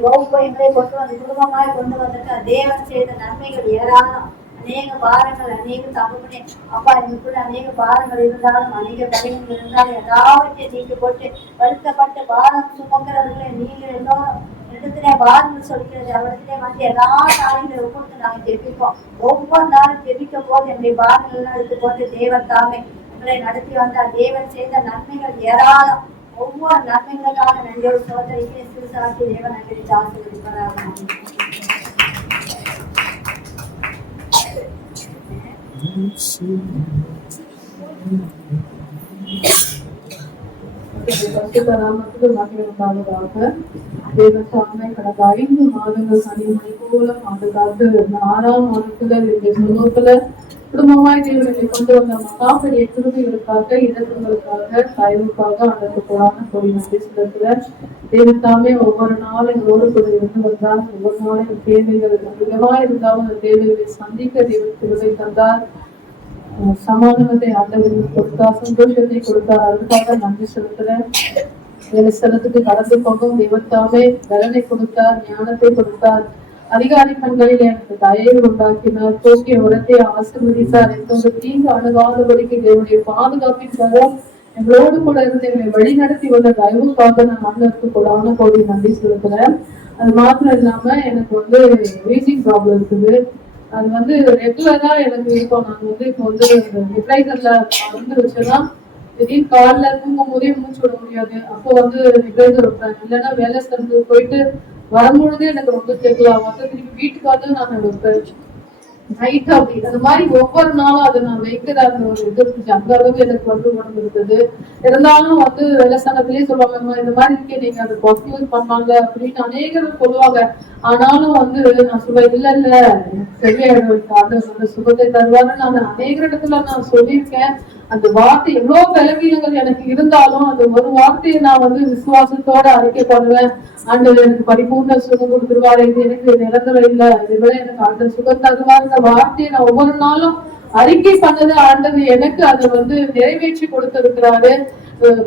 எங்களை கொண்டு வந்து குடும்பமாய் கொண்டு வந்திருக்க தேவன் செய்த நன்மைகள் ஏராளம். அநேக பாரங்கள், அநேக தகவலே அப்பா எனக்குள்ள அநேக பாரங்கள் இருந்தாலும் அநேக பணிகள் இருந்தாலும் எல்லாவற்றையும் நீக்கி போட்டு வருத்தப்பட்டு பாரம் சுமக்கிறவர்களை நீங்க எல்லோரும் இடத்துல பாரங்கள் சொல்கிறது அவரிடத்திலே வந்து எல்லா நாளையும் ஒவ்வொரு நாங்கள் ஜெபிப்போம். ஒவ்வொரு நாளும் ஜெபிக்க போது என்னுடைய பாரங்கள் எல்லாம் எடுத்து போட்டு தேவன் தாமே உங்களை நடத்தி வந்தார். தேவன் செய்த நன்மைகள் ஏராளம். ஒவ்வொரு நன்மைகளுக்காக நன்றியோடு சோதனைக்கு சிறுசாட்சி தேவன் நன்றி ஆசீர்வதிப்பாராக. நாமத்துக்கு மகிமை உண்டாவதாக. தேவன் தாமே கடந்த 5 மாதங்கள் கனிமணி போல பாதுகாத்து இந்த 6ஆம் மாதத்துல இந்த சமூகத்துல குடும்பமாய் தேவனை கொண்டு வந்த மகா பெரிய கிருபைகளுக்காக, இறக்கங்களுக்காக, தயவுக்காக அதற்கு புறான கோடி நன்றி செலுத்துகிறேன். தேவன் தாமே ஒவ்வொரு நாளும் எங்களோடு கூட இருந்து வந்தார். ஒவ்வொரு நாளும் தேவைகள் அதிகமா இருந்தாலும் அந்த தேவைகளை சந்திக்க தேவன் கிருபை தந்தார். சமாதானத்தை ஆண்டவருக்கு கொடுத்தார், சந்தோஷத்தை கொடுத்தார். அதுக்காக நன்றி செலுத்துறேன். வேலை ஸ்தலத்துக்கு கடந்து போகும் தேவத்தாமே பலனை கொடுத்தார், ஞானத்தை கொடுத்தார். அதிகாரி கண்களில் எனக்கு தயவு உண்டாக்கினார், தூக்கிய உரத்தை ஆசீர்வதித்தார். எந்த தீங்கு அணுகாதபடிக்கு தேவனுடைய பாதுகாப்பின் கரம் எங்களோடு கூட இருந்து எங்களை வழி நடத்தி வந்த தயவுக்காக நான் ஆண்டவருக்கு கொடான கோடி நன்றி செலுத்துறேன். அது மாத்திரம் இல்லாம எனக்கு வீசிங் ப்ராப்ளம் இருக்குது. அது ரெகுலரா எனக்கு இருக்கும். நான் இப்போ ரிப்ளைசர்ல மருந்து வச்சேன்னா திடீர்னு காலில் தூங்கும் போதே மூச்சு விட முடியாது. அப்போ ரிப்ளைசர் வைப்பேன். இல்லைன்னா வேலை ஸ்தலத்துக்கு போயிட்டு வரும்பொழுதே எனக்கு ரொம்ப கேட்கலாம். திருப்பி வீட்டுக்கு வந்து நான் வைப்பேன் நைட். அப்படி அந்த மாதிரி ஒவ்வொரு நாளும் அதை நான் வைக்கிற அந்த ஒரு இது இருந்துச்சு. அந்த அளவுக்கு எனக்கு உடம்பு இருந்தது. இருந்தாலும் வேலை ஸ்தலத்திலேயே சொல்லுவாங்க, இந்த மாதிரி இருக்கே நீங்க அதை யூஸ் பண்ணாங்க அப்படின்னு அநேகரும் சொல்லுவாங்க. ஆனாலும் நான் சொல்லுவேன், இல்ல சரியாயிடும், சுகத்தை தருவாருன்னு நான் அநேக இடத்துல நான் சொல்லியிருக்கேன். அந்த வார்த்தை எவ்வளவு பலவீனங்கள் எனக்கு இருந்தாலும் அந்த ஒரு வார்த்தையை நான் விசுவாசத்தோட அறிக்கைப்படுவேன். ஆண்டவர் எனக்கு பரிபூர்ண சுகம் கொடுத்துருவாரு, இது எனக்கு நிரந்தரம் இல்லை, இதுவரை எனக்கு அந்த சுகம் தருவாருன்ற வார்த்தையை நான் ஒவ்வொரு நாளும் அறிக்கை பண்ணது ஆண்டவர் எனக்கு அதை நிறைவேற்றி கொடுத்திருக்கிறாரு.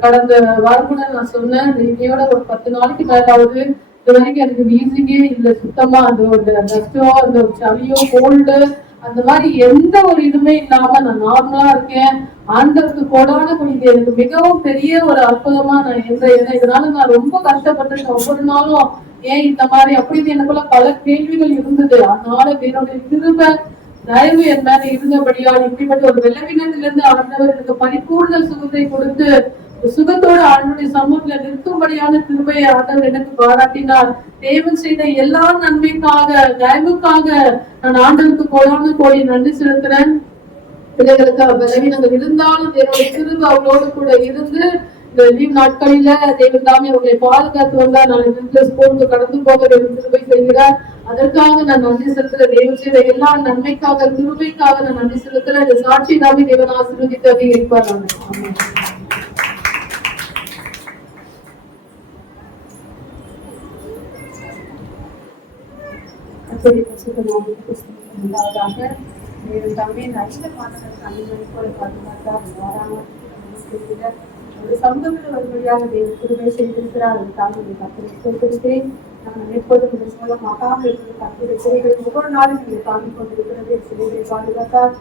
கடந்த வாரமுட நான் சொன்னேன், இன்னையோட ஒரு 10 நாளைக்கு மேலாவது இது வரைக்கும் எனக்கு வீசிங்கே இல்லை சுத்தமா. அந்த டஸ்டோ அந்த சளியோ கோல்டு அந்த மாதிரி எந்த ஒரு இதுவுமே இல்லாம நான் நார்மலா இருக்கேன். ஆண்டவருக்கு கோடான கொடி எனக்கு மிகவும் பெரிய ஒரு அற்புதமா நான் இதனால நான் ரொம்ப கஷ்டப்பட்டிருக்கேன். ஒவ்வொரு நாளும் ஏன் இந்த மாதிரி அப்படின்னு எனக்குள்ள பல கேள்விகள் இருந்தது. அதனால என்னுடைய கிருபை தயவு என் மேல இருந்தபடியால் இப்படிப்பட்ட ஒரு விளைவினத்திலிருந்து ஆண்டவர் எனக்கு பரிபூர்ண சுகத்தை கொடுத்து சுகத்தோட ஆண்டவருடைய சமூகத்துல நிற்கும்படியான கிருபையை ஆண்டவர் எனக்கு பாராட்டினார். தேவன் செய்த எல்லா நன்மைக்காக தயவுக்காக நான் ஆண்டவருக்கு கோடான கோடி நன்றி செலுத்துறேன். பிள்ளைகளுக்கு பலவீனங்கள் இருந்தாலும் என்னுடைய கிருபை அவளோடு கூட இருந்து இந்த லீவ் நாட்களில தேவன் தாமே அவர்களை பாதுகாத்து வந்தார். நான் ஸ்கூலுக்கு கடந்து போக கிருபை செய்கிறார். அதற்காக நான் நன்றி செலுத்துறேன். தேவன் செய்த எல்லா நன்மைக்காக கிருபைக்காக நான் நன்றி செலுத்துறேன். இந்த சாட்சி தாமே தேவன் ஆசீர்வதித்து இருப்பார். ஒரு சமூகத்தில் வரும்படியாக கிருபை செய்திருக்கிறார். எப்போதும் மகாம் ஒவ்வொரு நாளும் நீங்கள் தாங்கிக் கொண்டிருக்கிறது. சிலைகளை பாதுகாத்தார்,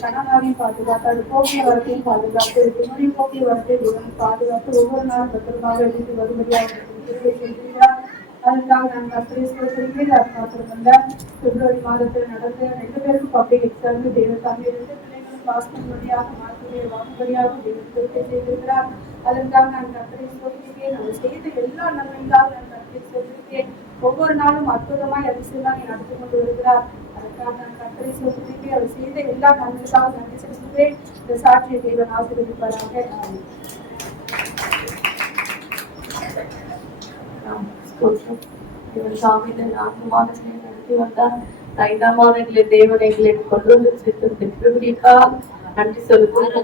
கணவரையும் பாதுகாத்தார், போக்குவரத்தையும் பாதுகாத்து என்னுடைய போக்குவரத்தை பாதுகாத்து ஒவ்வொரு நாளும் பத்திரமாக எடுத்து வரும்படியாக கிருபை செய்திருக்கிறார். அதற்காக நான் கர்த்தரை ஸ்தோத்திரிக்கிறேன். அது மாத்திரமல்ல, பிப்ரவரி மாதத்தில் நடந்த 2 பேருக்கும் பப்ளிக் எக்ஸாம் தேவதாமே 2 பிள்ளைகளும் பாஸ் பண்ணும்படியாக மாற்றுடைய வாக்குபடியாக தேவத்தை செய்திருக்கிறார். அதற்காக நான் கர்த்தரை ஸ்தோத்திரிக்கிறேன். அவர் செய்த எல்லா நன்மைக்காக நான் கர்த்தரை ஸ்தோத்திரிக்கிறேன். ஒவ்வொரு நாளும் அற்புதமாய் அதிசயமாய் நடத்தி கொண்டு வருகிறார். அதற்காக நான் கர்த்தரை ஸ்தோத்திரிக்கிறேன். அவர் செய்த எல்லா நன்மைக்காக நன்றி செலுத்துகிறேன். இந்த சாட்சியை தேவன் ஆசீர்வதிப்பாராக. சாமியில 4 மாதங்களை நடத்தி வந்தார். 5ஆம் மாதங்களை தேவன் எங்களை கொண்டு வந்து சேர்த்திருக்கா நன்றி சொல்லுங்க.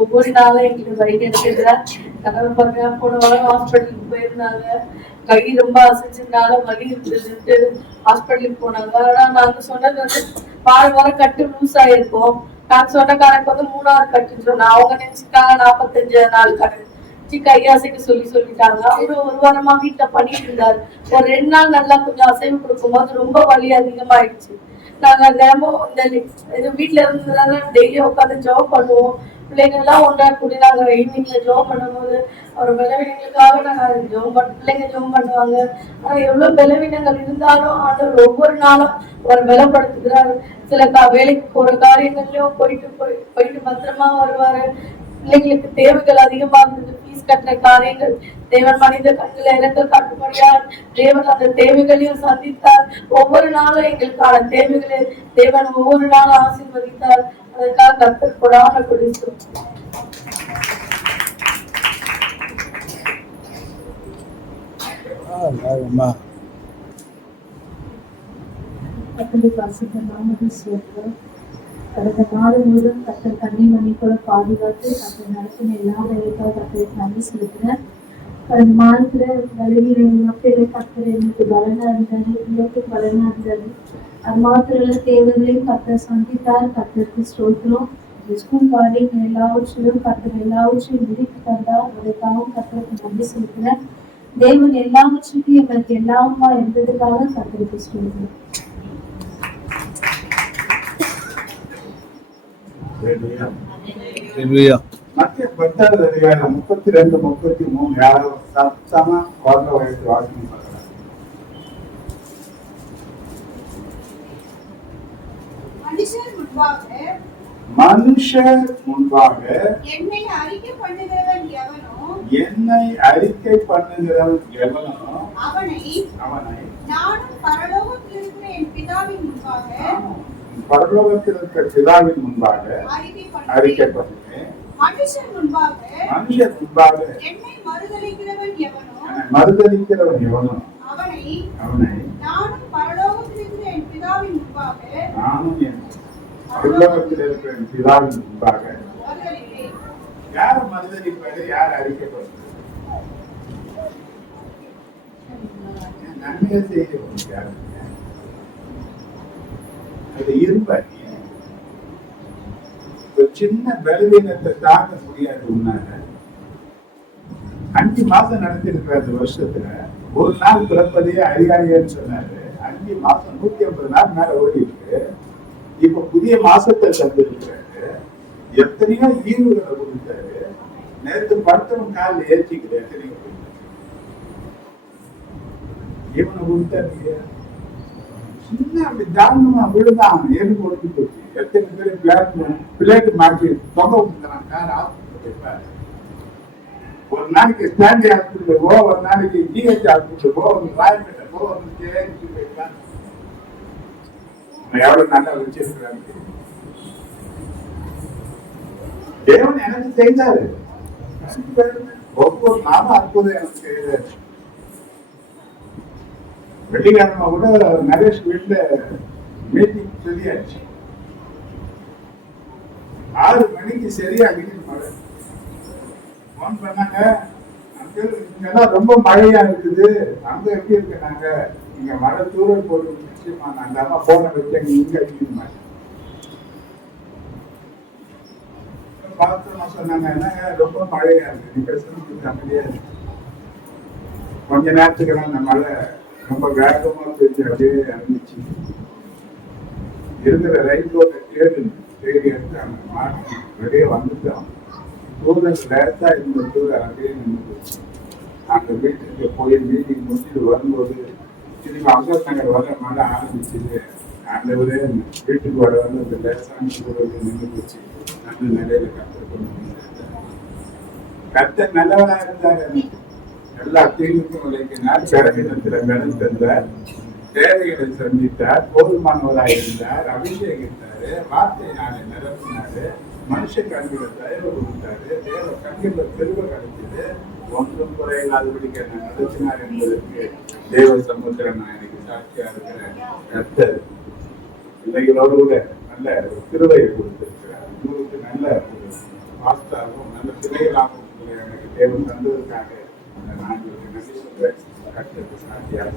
ஒவ்வொரு நாளும் எங்களுக்கு வயிறு எடுத்துக்கிறார். கணவர் பாருங்க போன வாரம் ஹாஸ்பிட்டலுக்கு போயிருந்தாங்க. கை ரொம்ப அசைச்சதுனால வலி இருந்துட்டு ஹாஸ்பிட்டலுக்கு போனாங்க. ஆனா நாங்க சொன்னது பால் வாரம் கட்டு லூஸ் ஆயிருக்கும். நான் சொன்ன கணக்கு 3ஆவது கட்டுன்னு சொன்னேன். அவங்க நினைச்சுட்டாங்க 45 நாள் கணக்கு. கையாசைக்கு சொல்லிட்டாங்க. அவரு 1 வாரமா வீட்டுல பண்ணிட்டு இருந்தாரு. ஒரு 2 நாள் நல்லா கொஞ்சம் அசைவு கொடுக்கும்போது ரொம்ப வலி அதிகமாயிடுச்சு. நாங்க தினமும் இந்த வீட்டுல இருந்ததுனால டெய்லி உட்காந்து ஜாப் பண்ணுவோம். பிள்ளைங்க எல்லாம் ஒன்றா கூடி நாங்க ஈவினிங்ல ஜாப் பண்ணும்போது ஒரு பலவீனங்களுக்காக நாங்க பிள்ளைங்க ஜாப் பண்ணுவாங்க. ஆனா எவ்வளவு பலவீனங்கள் இருந்தாலும் ஆண்டவர் ஒவ்வொரு நாளும் ஒரு பலப்படுத்துகிறாரு. சில வேலைக்கு போற காரியங்கள்லயும் போயிட்டு பத்திரமா வருவாரு. பிள்ளைங்களுக்கு தேவைகள் அதிகமா இருந்தது. ஃபீஸ் கட்டுற காரியங்கள் தேவன் மனித கண்களை இறக்க காட்டும்படியால் தேவன் அந்த தேவைகளையும் சந்தித்தார். ஒவ்வொரு நாளும் எங்களுக்கான தேவைகளை தேவன் ஒவ்வொரு நாளும் ஆசீர்வதித்தார். அதற்காக கர்த்தர் கொடான கொடுக்கும். கர்த்தருடைய பரிசுத்த நாமத்தை ஸ்தோத்திரம். கடந்த மாதம் முழுவதும் கர்த்தர் கன்னிமணி கூட பாதுகாத்து கர்த்தர் நடத்தின எல்லா வேலைக்காக கர்த்தருக்கு நன்றி செலுத்தினேன். கடந்த மாதத்துல பலவீன மக்களே கர்த்தர் எனக்கு பலனா இருந்தாரு, எனக்கு பலனா இருந்தாரு. அது மாத்திரம் இல்ல, தேவைகளையும் கர்த்தர் சந்தித்தார். கர்த்தருக்கு ஸ்தோத்திரம். ஸ்கூல் காரியங்கள் எல்லாவற்றிலும் கர்த்தர் எல்லாவற்றையும் விதித்து தந்தார். அதற்காகவும் கர்த்தருக்கு நன்றி செலுத்தினேன். தேவன் எல்லாவற்றுக்கும் எங்களுக்கு எல்லாமா இருந்ததுக்காக கர்த்தருக்கு ஸ்தோத்திரம். மத்திய 10வது அதிகாரம் 32, 33 யாரும் சத்தமா குழந்தை வயசு வாசிக்கும் பார்க்கலாம். மனுஷர் முன்பாக என்னை அறிக்கை பண்ணுகிறவன் எவனோ அவனை நானும் பரலோகத்தில் இருக்கிற என் பிதாவின் முன்பாக அறிக்கை பண்ணுகிறேன். மனுஷர் முன்பாக என்னை மறுதலிக்கிறவன் எவனோ அவனை நானும் பரலோகத்தில் இருக்கிற என் பிதாவின் முன்பாக யார் மறுதலிப்பாரு, யார் அறிக்கைப்படுறது? நன்மையை செய்கிறவங்க யாருங்க? அது இருப்பாங்க. ஒரு சின்ன பலவீனத்தை தாங்க முடியாது. உன்னால 5 மாசம் நடத்திருக்கிற அந்த வருஷத்துல ஒரு நாள் பிறப்பதே அதிகாரின்னு சொன்னாரு. 5 மாசம் 150 நாள் மேல ஓடி இருக்கு. இப்ப புதிய மாசத்தை தந்திருக்கிறாரு. எத்தனையோ ஈவுகளை கொடுத்தாரு. நேற்று படுத்தவன் காலில் ஏற்றிக்கிறேன். எத்தனையோ இவனை கொடுத்தாரு. சின்ன அப்படி தாரணமா விழுதான் ஏறி கொடுத்து போச்சு. எத்தனை பேர் பிளேட் மாற்றி தொகை விட்டுக்கிறான். கார் ஆஸ்பத்திரி ஒரு நாளைக்கு ஸ்டாண்டி ஹாஸ்பிட்டல் போ, ஒரு நாளைக்கு ஜிஹெச் ஹாஸ்பிட்டல் போ, ஒரு ராயப்பேட்டை போ, ஒரு கேஎம்சி போயிட்டான். எவ்வளவு நல்லா வச்சிருக்கிறாங்க. தேவன் எனக்கு செய்தாரு. ஒவ்வொரு நாளும் அற்புதம் எனக்கு செய்தாரு. வெள்ளிக்கிழமை கூட நரேஷ் வீட்டுல மீட்டிங் சொல்லியாச்சு. 6 மணிக்கு சரியா மழை போன் பண்ணாங்க. இங்கெல்லாம் ரொம்ப மழையா இருக்குது, அங்க எப்படி இருக்கு? நாங்க இங்க மழை தூரல் போட்டு நிச்சயமா நாங்க அம்மா போன வச்சு இங்க அடிக்க மாட்டேன். பார்த்தோம்னா சொன்னாங்க, என்னங்க ரொம்ப மழையா இருக்கு, நீ பேசுறது அமைதியா இருக்கு. கொஞ்ச நேரத்துக்கெல்லாம் அந்த மழை ரொம்ப வேகமா பெஞ்சு அப்படியே இருந்துச்சு. இருக்கிற ரயில் ரோட்டை தேடி எடுத்து அந்த மாட்டி வெளியே வந்துட்டோம். தூரம் லேசா இருந்த தூரம் அப்படியே நின்று அந்த வீட்டுக்கு போய் மீட்டிங் முடிச்சுட்டு வரும்போது திரும்பி அம்பேத் நகர் வர மழை ஆரம்பிச்சுது. அந்த ஒரு வீட்டுக்கு வர வந்து அந்த லேசான தூரம் நின்று போச்சு. நல்ல நிலையில கத்த நல்லவனா இருந்தாரு. எல்லா தீர்வுக்கும் விளைக்கினார். பிறவினத்துல கடன் தந்தார். தேவைகளை சந்தித்தார். போதுமானவராக இருந்தார். அபிஷேகித்தாரு. வார்த்தையினாலே நிரப்பினாரு. மனுஷ கண்களை தயவு கொடுத்தாரு. தேவ கண்களை பெருவ கிடைச்சது. ஒன்றும் குறையில்லாதபடிக்கு என்ன நடத்தினார் என்பதற்கு தேவ சமுத்திரம் நான் எனக்கு சாட்சியா இருக்கிறேன். கர்த்தர் பிள்ளைகளோடு கூட நல்ல கிருபையை கொடுத்திருக்கிறார். உங்களுக்கு நல்ல வாஸ்தாவும் நல்ல பிள்ளைகளாகவும் எனக்கு தேவன் தந்ததற்காக நான் நன்றி சொல்றேன். கர்த்தருக்கு சாட்சியாக